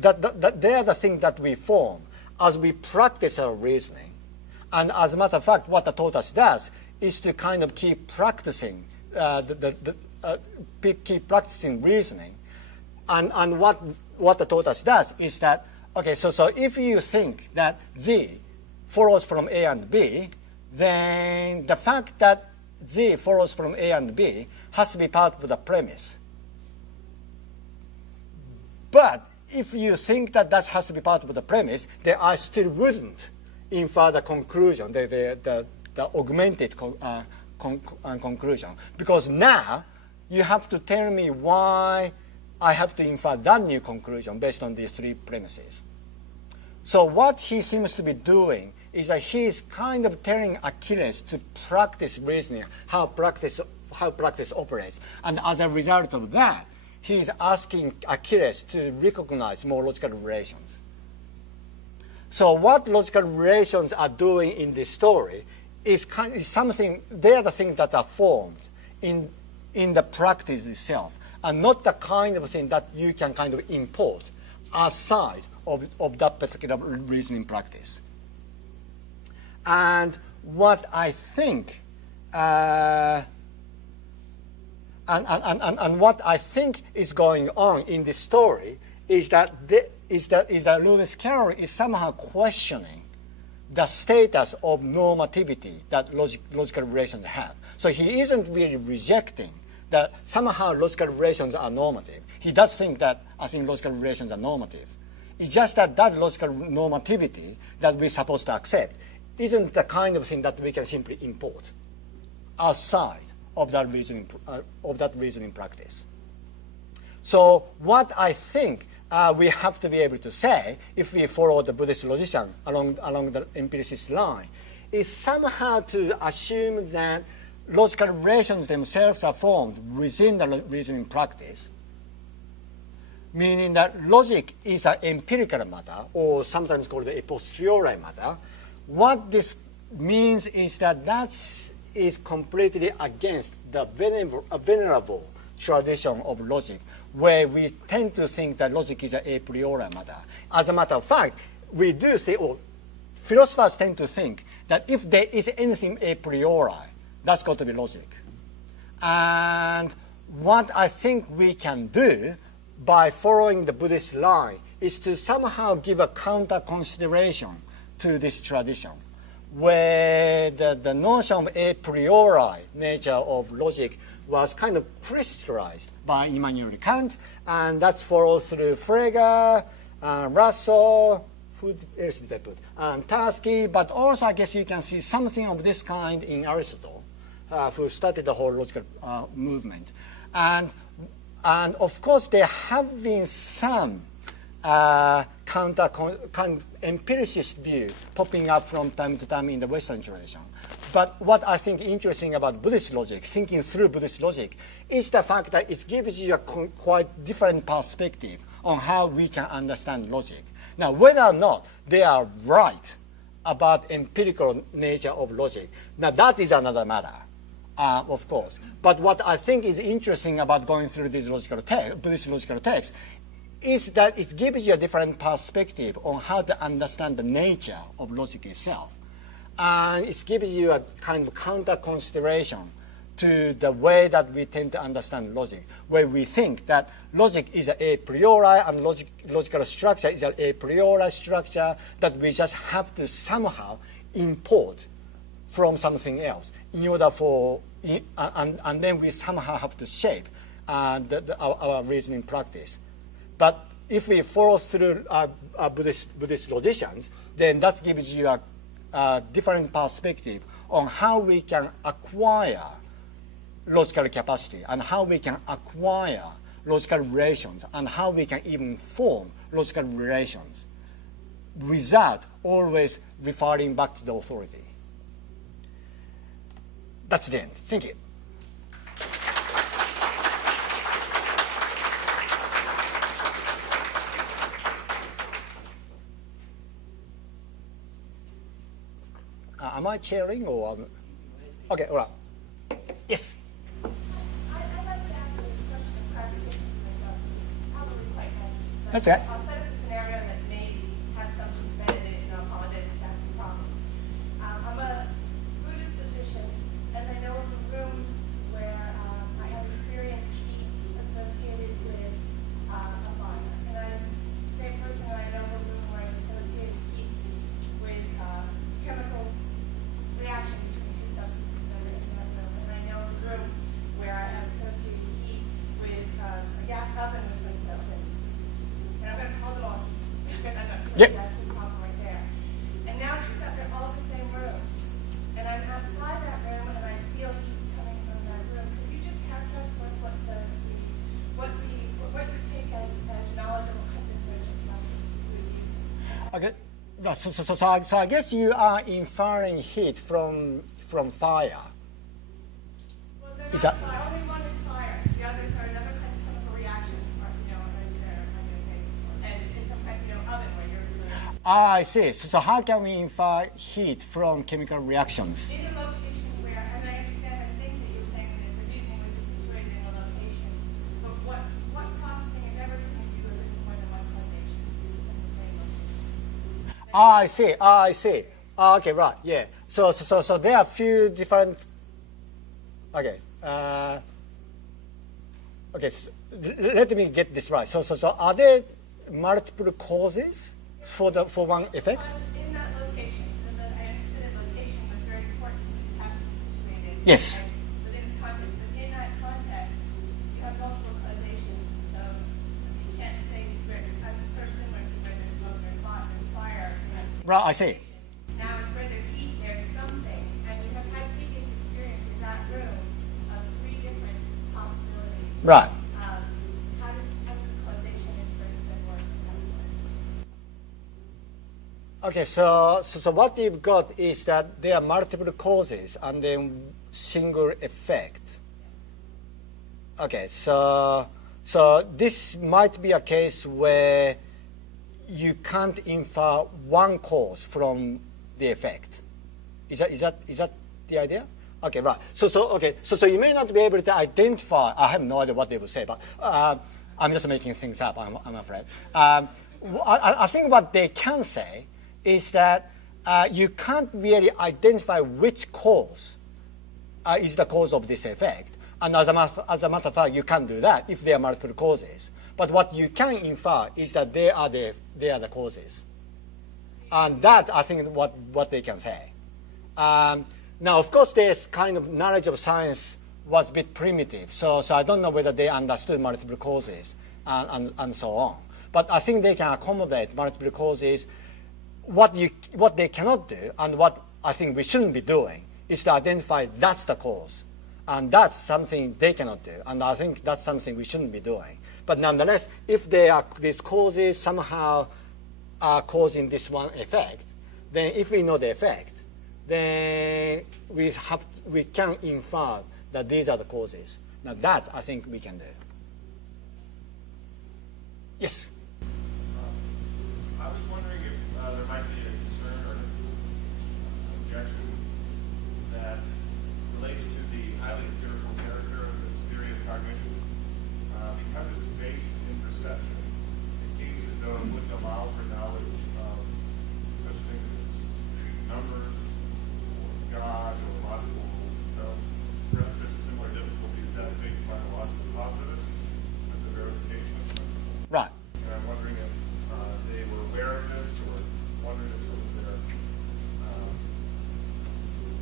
are the things that we form as we practice our reasoning. And as a matter of fact, what the tortoise does is to kind of keep practicing keep practicing reasoning. And what the tortoise does is that, okay, so if you think that Z follows from A and B, then the fact that Z follows from A and B has to be part of the premise. But if you think that has to be part of the premise, then I still wouldn't infer the conclusion, the augmented conclusion. Because now you have to tell me why I have to infer that new conclusion based on these 3 premises. So what he seems to be doing is that he's kind of telling Achilles to practice reasoning, how practice operates. And as a result of that, he's asking Achilles to recognize more logical relations. So what logical relations are doing in this story is something, they are the things that are formed in the practice itself, and not the kind of thing that you can kind of import aside of that particular reasoning practice. And what I think, and what I think is going on in this story is that Lewis Carroll is somehow questioning the status of normativity that logical relations have. So he isn't really rejecting that somehow logical relations are normative. He does think that, I think logical relations are normative. It's just that logical normativity that we're supposed to accept isn't the kind of thing that we can simply import outside of that reasoning practice. So what I think we have to be able to say, if we follow the Buddhist logician along the empiricist line, is somehow to assume that logical relations themselves are formed within the reasoning practice, meaning that logic is an empirical matter, or sometimes called a posteriori matter. What this means is that is completely against the venerable tradition of logic, where we tend to think that logic is an a priori matter. As a matter of fact, we do think, or philosophers tend to think, that if there is anything a priori, that's got to be logic. And what I think we can do by following the Buddhist line is to somehow give a counter consideration to this tradition, where the notion of a priori nature of logic was kind of crystallized by Immanuel Kant, and that's followed through Frege, Russell, who else did I put? Tarski, but also I guess you can see something of this kind in Aristotle, who started the whole logical movement. And of course, there have been some empiricist view popping up from time to time in the Western tradition. But what I think interesting about Buddhist logic, thinking through Buddhist logic, is the fact that it gives you a quite different perspective on how we can understand logic. Now, whether or not they are right about empirical nature of logic, now that is another matter, of course. But what I think is interesting about going through these Buddhist logical texts is that it gives you a different perspective on how to understand the nature of logic itself. And it gives you a kind of counter consideration to the way that we tend to understand logic, where we think that logic is a priori and logical structure is a priori structure that we just have to somehow import from something else in order for, and then we somehow have to shape our reasoning practice. But if we follow through Buddhist logicians, then that gives you a different perspective on how we can acquire logical capacity and how we can acquire logical relations and how we can even form logical relations without always referring back to the authority. That's the end. Thank you. Am I chairing or? Okay, all right. Yes. I'd like to ask a question of clarification myself. Probably quite heavy. That's okay. I'll set up a scenario that may have some embedded in it, and I'll apologize if that's a problem. I'm a Buddhist physician, and I know of a room where I have experienced heat associated with a fire. And I'm the same person who I know of a room where I've associated heat with chemical reaction between two substances that are in that room. And I know a room where I have associated heat with a gas oven which was open. And I'm going to call them all heat because I'm not sure that's the problem right there. And now it turns out they're all in the same room. And I'm outside that room and I feel heat coming from that room. Could you just characterize for us what you take as knowledge of what kind of differential process you would use? Okay. So I guess you are inferring heat from fire. Well, they're Is not that- fire. Only one is fire. The others are another kind of chemical reaction, or, and in some kind of oven where you're doing I see. So how can we infer heat from chemical reactions? in a location where, and I understand, I think that you're saying that the reasoning would be situated in a location, but what processing and everything you do if there's more than one causation in the same location? I see. Okay, right, yeah. So there are a few different. Okay. Okay. Let me get this right. So are there multiple causes for one effect? In that location, and then I understood that location was very important to have to be situated. Yes. Right, within the context, but in that context, you have multiple causations, so you can't say I'm sort of similar to where there's smoke, there's fire. You have Right, I see. Now it's where there's heat, there's something, and you have had previous experience in that room of Right. How does the causation inference then work? Okay, so what you've got is that there are multiple causes and then single effect. Okay, so this might be a case where you can't infer one cause from the effect. Is that the idea? Okay, right. So you may not be able to identify. I have no idea what they will say, but I'm just making things up. I'm afraid. I think what they can say is that you can't really identify which cause is the cause of this effect. And as a matter of fact, you can't do that if there are multiple causes. But what you can infer is that they are the causes. And that's, I think, what they can say. Now, of course, this kind of knowledge of science was a bit primitive. So I don't know whether they understood multiple causes and so on. But I think they can accommodate multiple causes. What they cannot do, and what I think we shouldn't be doing, is to identify that's the cause. And that's something they cannot do. And I think that's something we shouldn't be doing. But nonetheless, if these causes somehow are causing this one effect, then if we know the effect, then we can infer that these are the causes. Now that I think we can do. Yes? I was wondering if there might be a concern or objection that relates to the highly empirical character of this theory of cognition. Because it's based in perception, it seems as though it wouldn't allow for knowledge of such things as numbers, or God, or logical rules themselves. Perhaps there's a similar difficulty is that faced by the logical positivists as a verification of principle. Right. And I'm wondering if they were aware of this, or wondering if some of their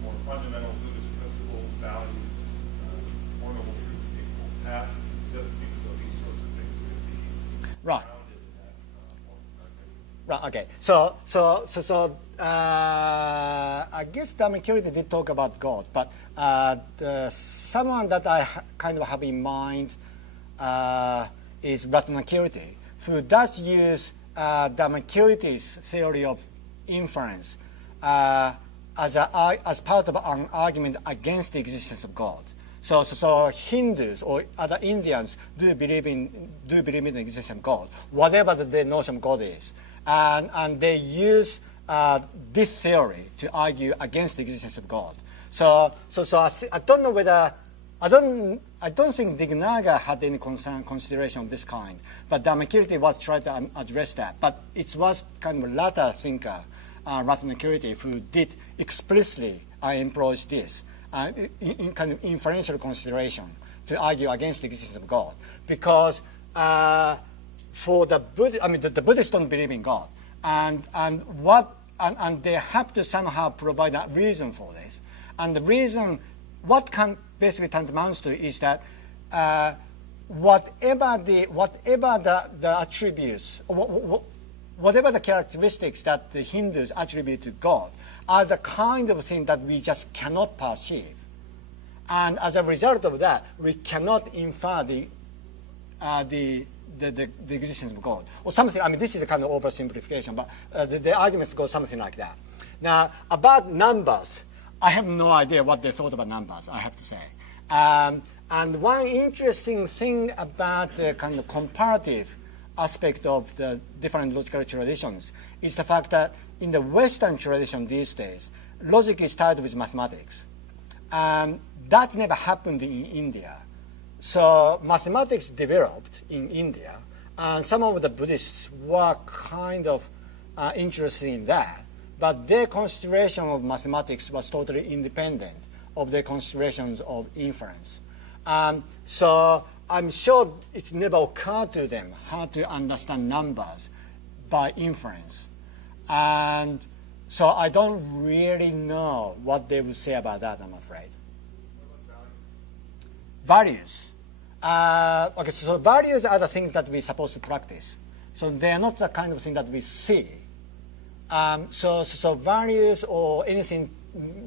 more fundamental Buddhist principles, values, more noble truth, capable path. It doesn't seem as though these sorts of things could be Right. grounded in that form of cognition. Right. Okay. So I guess Dharmakirti did talk about God, but someone that I kind of have in mind is Ratnakirti, who does use Dharmakirti's theory of inference as part of an argument against the existence of God. So Hindus or other Indians do believe in the existence of God, whatever the notion of God is, and they use this theory to argue against the existence of God. So I don't know whether I don't think Dignaga had any consideration of this kind, but Dharmakirti was trying to address that. But it was kind of a latter thinker, Ratnakirti, who did explicitly employ this in kind of inferential consideration to argue against the existence of God, because for the Buddhists don't believe in God, and they have to somehow provide a reason for this, and the reason what can basically tantamount to is that whatever the attributes, whatever the characteristics that the Hindus attribute to God are the kind of thing that we just cannot perceive. And as a result of that, we cannot infer the existence of God. Or something, I mean, this is a kind of oversimplification, but the arguments go something like that. Now, about numbers, I have no idea what they thought about numbers, I have to say. And one interesting thing about the kind of comparative aspect of the different logical traditions is the fact that in the Western tradition these days, logic is tied with mathematics. That's never happened in India. So mathematics developed in India, and some of the Buddhists were kind of interested in that, but their consideration of mathematics was totally independent of their considerations of inference. So I'm sure it's never occurred to them how to understand numbers by inference. And so I don't really know what they would say about that, I'm afraid. Values. Okay, so values are the things that we're supposed to practice. So they are not the kind of thing that we see. So values or anything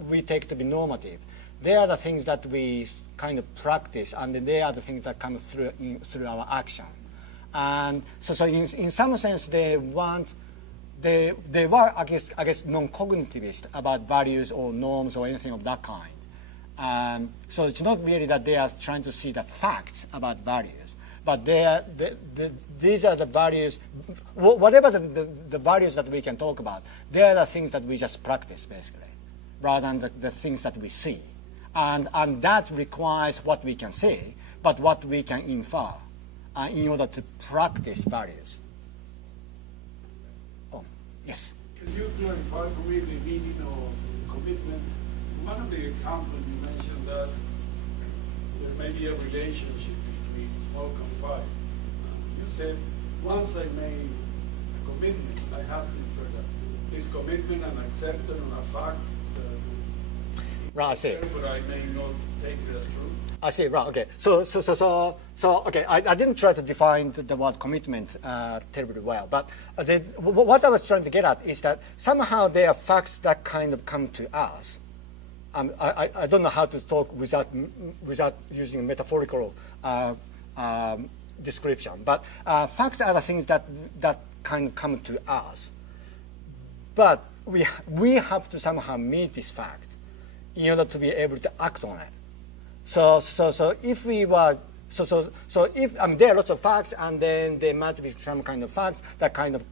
we take to be normative, they are the things that we kind of practice, and they are the things that come through our action. And so in some sense, they were, I guess, non-cognitivist about values or norms or anything of that kind. So it's not really that they are trying to see the facts about values, but these are the values, whatever the values that we can talk about, they are the things that we just practice, basically, rather than the things that we see. And that requires what we can see, but what we can infer in order to practice values. Oh, yes? Can you clarify for me the meaning of commitment? One of the examples you mentioned that there may be a relationship between smoke and fire. You said, once I made a commitment, I have to infer that. Is commitment an acceptance of a fact? Right, I see. But I may not take it as true. I see, right, okay. So okay, I didn't try to define the word commitment terribly well, but what I was trying to get at is that somehow there are facts that kind of come to us. I don't know how to talk without using metaphorical description, but facts are the things that kind of come to us. But we have to somehow meet this fact in order to be able to act on it. So if we were, so if there are lots of facts, and then there might be some kind of facts that kind of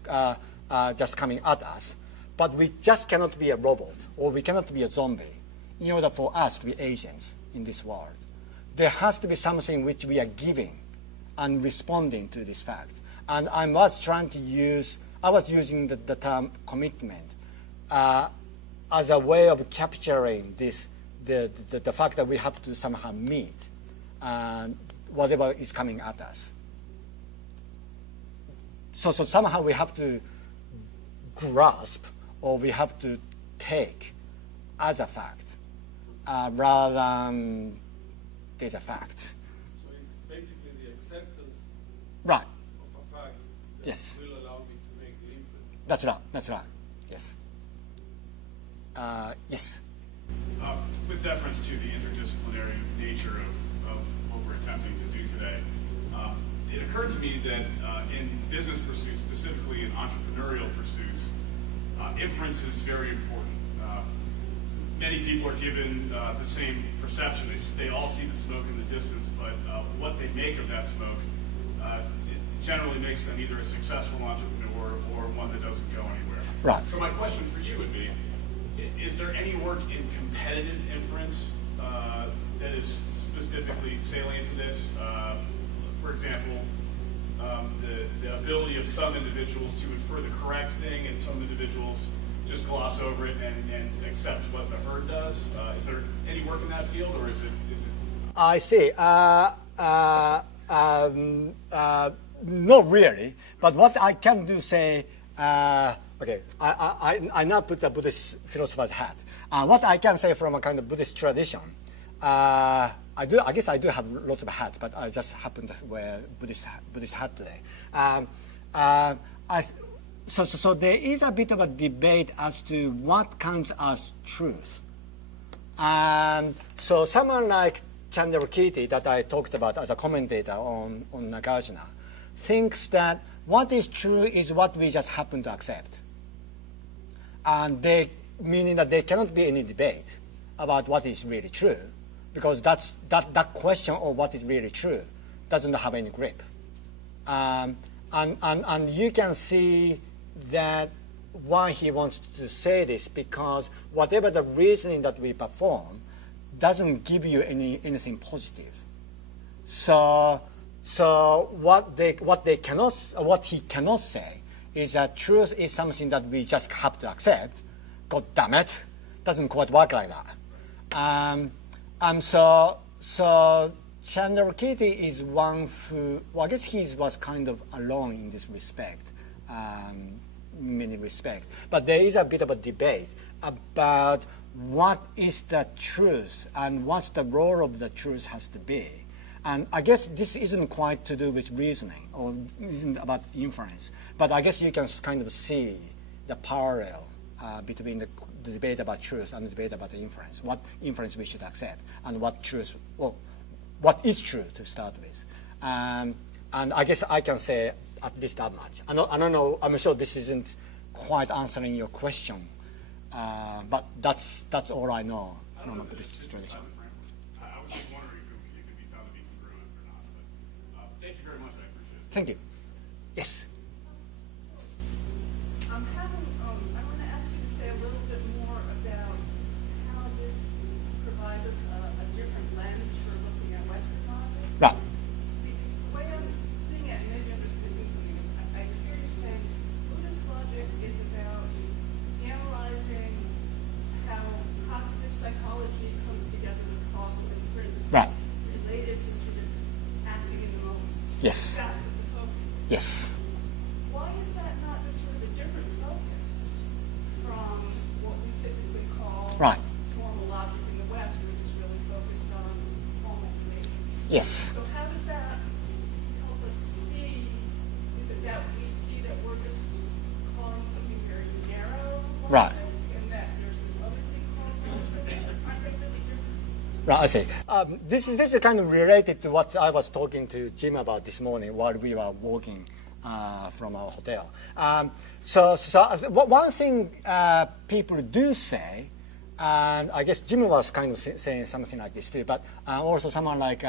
just coming at us, but we just cannot be a robot, or we cannot be a zombie in order for us to be agents in this world. There has to be something which we are giving and responding to these facts. And I was using the term commitment as a way of capturing this, the fact that we have to somehow meet whatever is coming at us. So somehow we have to grasp, or we have to take as a fact, rather than there's a fact. So it's basically the acceptance Right. of a fact that Yes. will allow me to make the inference. That's right. That's right. Yes. Yes. With deference to the interdisciplinary nature of what we're attempting to do today, it occurred to me that in business pursuits, specifically in entrepreneurial pursuits, inference is very important. Many people are given the same perception. They all see the smoke in the distance, but what they make of that smoke it generally makes them either a successful entrepreneur or one that doesn't go anywhere. Right. So my question for you would be, is there any work in competitive inference that is specifically salient to this? For example, the ability of some individuals to infer the correct thing, and some individuals just gloss over it and accept what the herd does. Is there any work in that field, or is it? I see. Not really, but what I can do say, okay, I now put a Buddhist philosopher's hat. What I can say from a kind of Buddhist tradition, I guess I do have lots of hats, but I just happen to wear Buddhist hat today. So there is a bit of a debate as to what counts as truth. So someone like Chandrakirti, that I talked about as a commentator on Nagarjuna, thinks that what is true is what we just happen to accept. And meaning that there cannot be any debate about what is really true, because that question of what is really true doesn't have any grip. And you can see that why he wants to say this, because whatever the reasoning that we perform doesn't give you anything positive. So what he cannot say is that truth is something that we just have to accept. God damn it, doesn't quite work like that. And so Chandrakirti is one who, well, I guess he was kind of alone in this respect, in many respects. But there is a bit of a debate about what is the truth and what the role of the truth has to be. And I guess this isn't quite to do with reasoning, or isn't about inference, but I guess you can kind of see the parallel between the debate about truth and the debate about the inference, what inference we should accept, and what truth, well, what is true to start with. And I guess I can say at least that much. I don't know, I'm sure this isn't quite answering your question, but that's all I know from a Buddhist tradition. I was just wondering if it could be found to be congruent or not. But thank you very much. I appreciate it. Thank you. Yes. I want to ask you to say a little bit more about how this provides us a different lens for looking at Western logic. Right. Because the way I'm seeing it, and maybe I'm just missing something, is I hear you saying Buddhist logic is about analyzing how cognitive psychology comes together with causal inference Right. related to sort of acting in the moment. Yes. That's what the focus is. Yes. Why is that not just sort of a different focus from what we typically call Right. formal logic in the West, which is really focused on formal information? Yes. So how does that help us see? Is it that we see that we're just calling something very narrow Right. logic, and that there's this other thing called logic? Aren't they really different? Right, I see. This is kind of related to what I was talking to Jim about this morning while we were walking from our hotel. So one thing people do say, and I guess Jim was kind of saying something like this too, but also someone like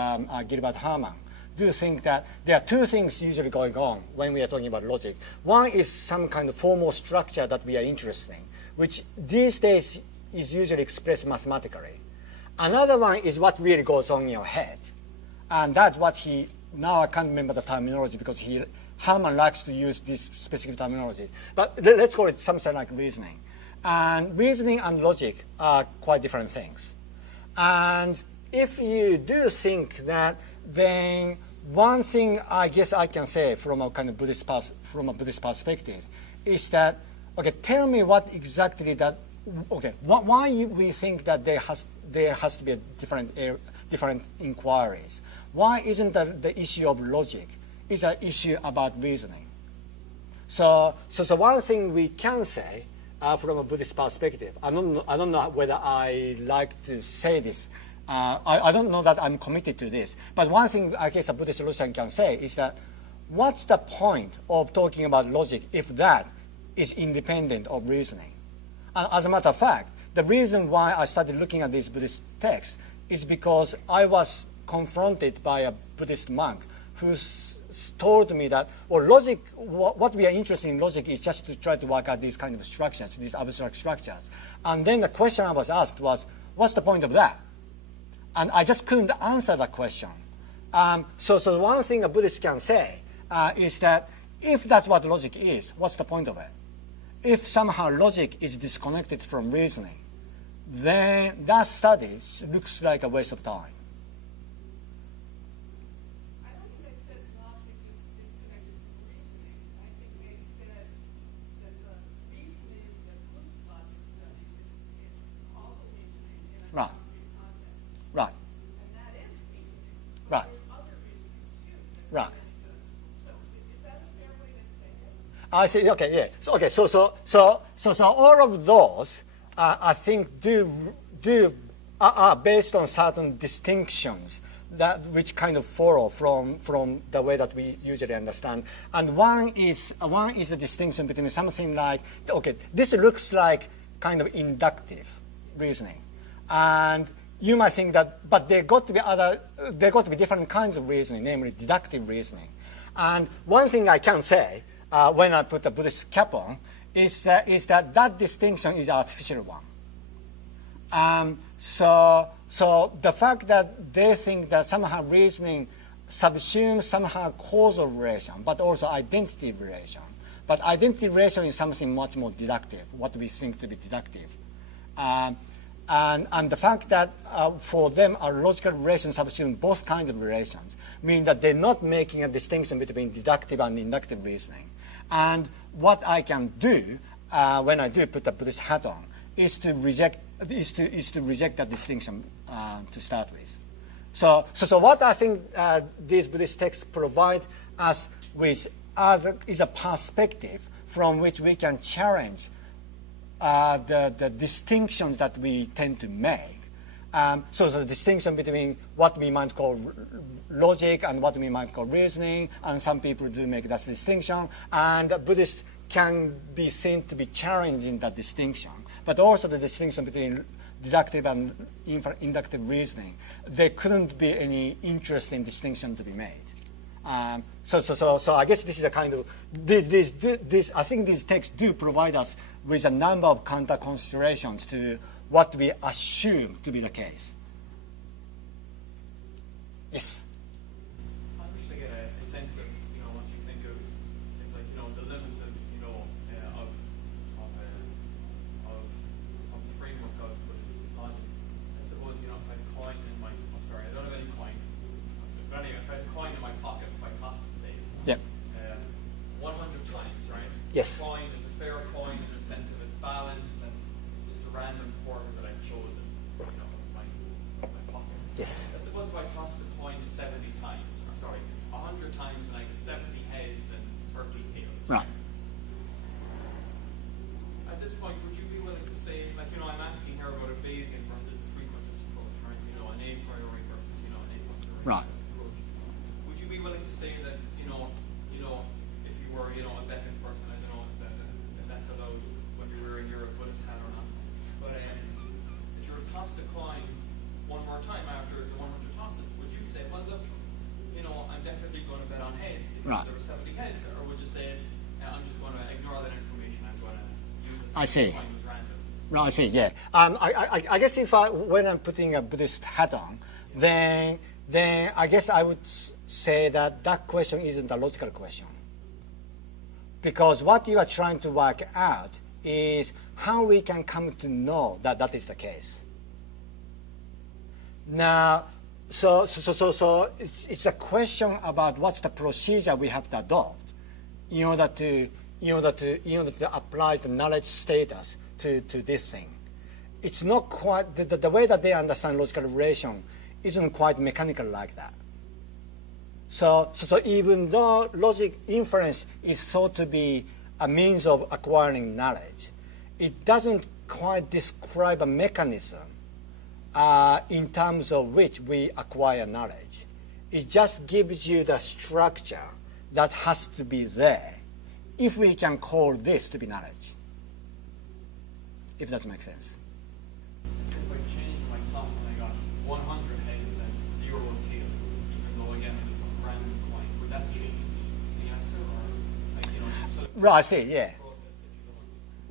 Gilbert Herman do think that there are two things usually going on when we are talking about logic. One is some kind of formal structure that we are interested in, which these days is usually expressed mathematically. Another one is what really goes on in your head. And that's what now I can't remember the terminology because Herman likes to use this specific terminology. But let's call it something like reasoning. And reasoning and logic are quite different things. And if you do think that, then one thing I guess I can say from a kind of Buddhist perspective is that, okay, tell me what exactly that, okay, why we think that there has to be a different inquiries. Why isn't the issue of logic is an issue about reasoning? So one thing we can say from a Buddhist perspective, I don't know whether I like to say this. I don't know that I'm committed to this. But one thing I guess a Buddhist Lucian can say is that what's the point of talking about logic if that is independent of reasoning? And as a matter of fact, the reason why I started looking at these Buddhist texts is because I was confronted by a Buddhist monk who told me that, well, logic, what we are interested in logic is just to try to work out these kind of structures, these abstract structures. And then the question I was asked was, what's the point of that? And I just couldn't answer that question. So one thing a Buddhist can say is that if that's what logic is, what's the point of it? If somehow logic is disconnected from reasoning, then that study looks like a waste of time. I don't think they said logic is disconnected from reasoning. I think they said that the reasoning that Luke's logic studies is causal reasoning in a Right. concrete context. Right. And that is reasoning. Right. But there's other reasoning too. Right. So is that a fair way to say it? I see. Okay, yeah. So all of those, I think, are based on certain distinctions which kind of follow from the way that we usually understand. And one is the distinction between something like, okay, this looks like kind of inductive reasoning, and you might think that, but there got to be different kinds of reasoning, namely deductive reasoning. And one thing I can say when I put the Buddhist cap on is that distinction is artificial one. So the fact that they think that somehow reasoning subsumes somehow causal relation, but also identity relation. But identity relation is something much more deductive, what we think to be deductive. And the fact that for them a logical relation subsumes both kinds of relations mean that they're not making a distinction between deductive and inductive reasoning. And what I can do when I do put the Buddhist hat on is to reject that distinction to start with. So what I think these Buddhist texts provide us with is a perspective from which we can challenge the distinctions that we tend to make. So the distinction between what we might call logic and what we might call reasoning, and some people do make that distinction, and Buddhists can be seen to be challenging that distinction, but also the distinction between deductive and inductive reasoning. There couldn't be any interesting distinction to be made. So I guess this is a kind of, I think these texts do provide us with a number of counter considerations to what we assume to be the case. Yes? I'm just to get a sense of, what you think of, it's like, the limits of, of the framework of Buddhist logic. I suppose, if I had a coin in my, I don't have any coin. But anyway, if I had a coin in my pocket, if I tossed it, say, Yeah. 100 times, right? Yes. The coin is a fair coin in the sense of it's balanced, and it's just a random quarter that I've chosen, my pocket. Yes. I suppose if I toss the coin 70 times, 100 times, and I get 70 heads and 30 tails. Right. At this point, would you be willing to say, I'm asking here about a Bayesian versus a frequentist approach, right? An a priori versus, an a posteriori Right. approach. Would you be willing to say that, if you were, a Beckett person, I don't know if that's allowed when you're wearing your Buddhist hat or not, but if you were to toss the coin one more time after the 100 tosses, would you say, well, look, I'm definitely going to bet on heads because Right. there were 70 heads, or would you say, I'm just going to ignore that information, I'm going to use it I see. the coin was random? Right, I see, yeah. I guess when I'm putting a Buddhist hat on, then I guess I would say that question isn't a logical question. Because what you are trying to work out is how we can come to know that that is the case. Now, so it's a question about what's the procedure we have to adopt in order to apply the knowledge status to this thing. It's not quite the way that they understand logical relation isn't quite mechanical like that. So even though logic inference is thought to be a means of acquiring knowledge, it doesn't quite describe a mechanism in terms of which we acquire knowledge. It just gives you the structure that has to be there if we can call this to be knowledge. If that makes sense. If I changed my toss and I got 100 heads and 0 tails, even though again it was some random coin, would that change the answer, or sort of Right, I see, yeah. process that you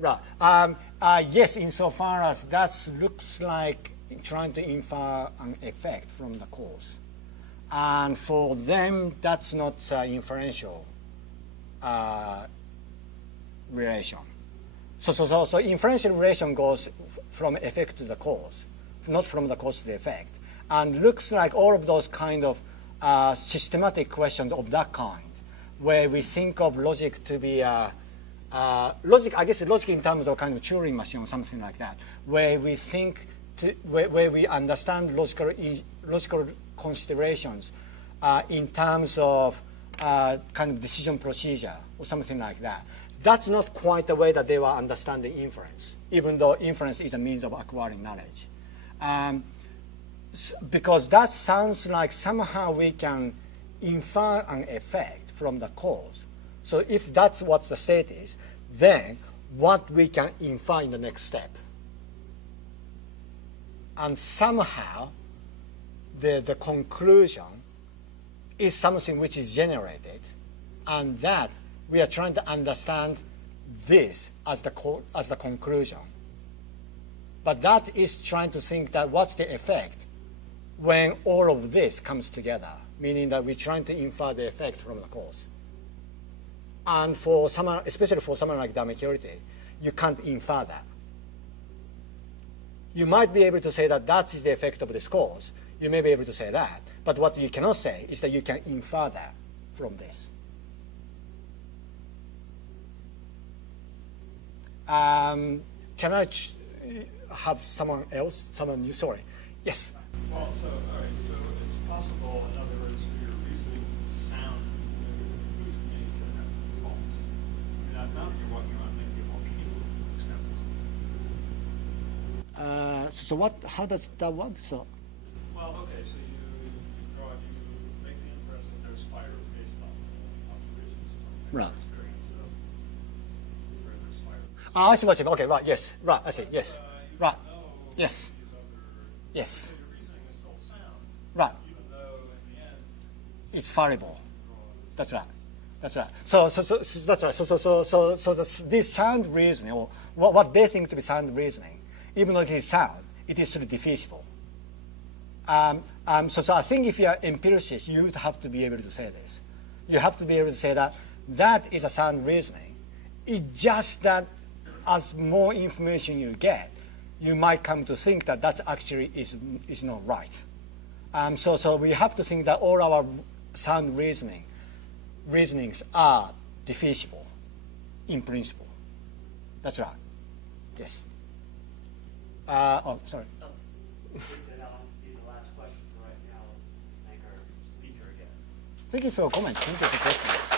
don't? Right. Yes, insofar as that looks like trying to infer an effect from the cause. And for them, that's not inferential relation. So inferential relation goes from effect to the cause, not from the cause to the effect. And looks like all of those kind of systematic questions of that kind, where we think of logic to be logic, I guess logic in terms of kind of Turing machine or something like that, where we think, where we understand logical considerations in terms of kind of decision procedure or something like that. That's not quite the way that they were understanding inference, even though inference is a means of acquiring knowledge. Because that sounds like somehow we can infer an effect from the cause. So if that's what the state is, then what we can infer in the next step. And somehow the conclusion is something which is generated, and that we are trying to understand this as the conclusion. But that is trying to think that what's the effect when all of this comes together, meaning that we're trying to infer the effect from the cause. And for someone, especially for someone like Dhammakirti, you can't infer that. You might be able to say that that is the effect of this cause. You may be able to say that. But what you cannot say is that you can infer that from this. Can I have someone else, someone new? Sorry. Yes. Well, so, all right, so it's possible, in other words, for your reasoning sound, hallucinate to have faults. I mean, I found you're walking around thinking of volcano, for example. So what? How does that work? So Well, okay, so you make the inference that there's fire based on observations from Right. experience of where there's fire. I see what you mean. Okay, right. Yes, right. I see. Yes, You right. know Yes, these other, yes, so your reasoning is still sound, right. even though in the end, It's fallible. That's right. That's right. So that's right. So this sound reasoning, or what they think to be sound reasoning, even though it is sound, it is sort of defeasible. So I think if you are empiricist, you would have to be able to say this. You have to be able to say that that is a sound reasoning. It's just that as more information you get, you might come to think that that actually is not right. So we have to think that all our sound reasonings are defeasible in principle. That's right. Yes. Oh, sorry. That'll be the last question for right now. Let's thank our speaker again. Thank you for your comment. Thank you for the question.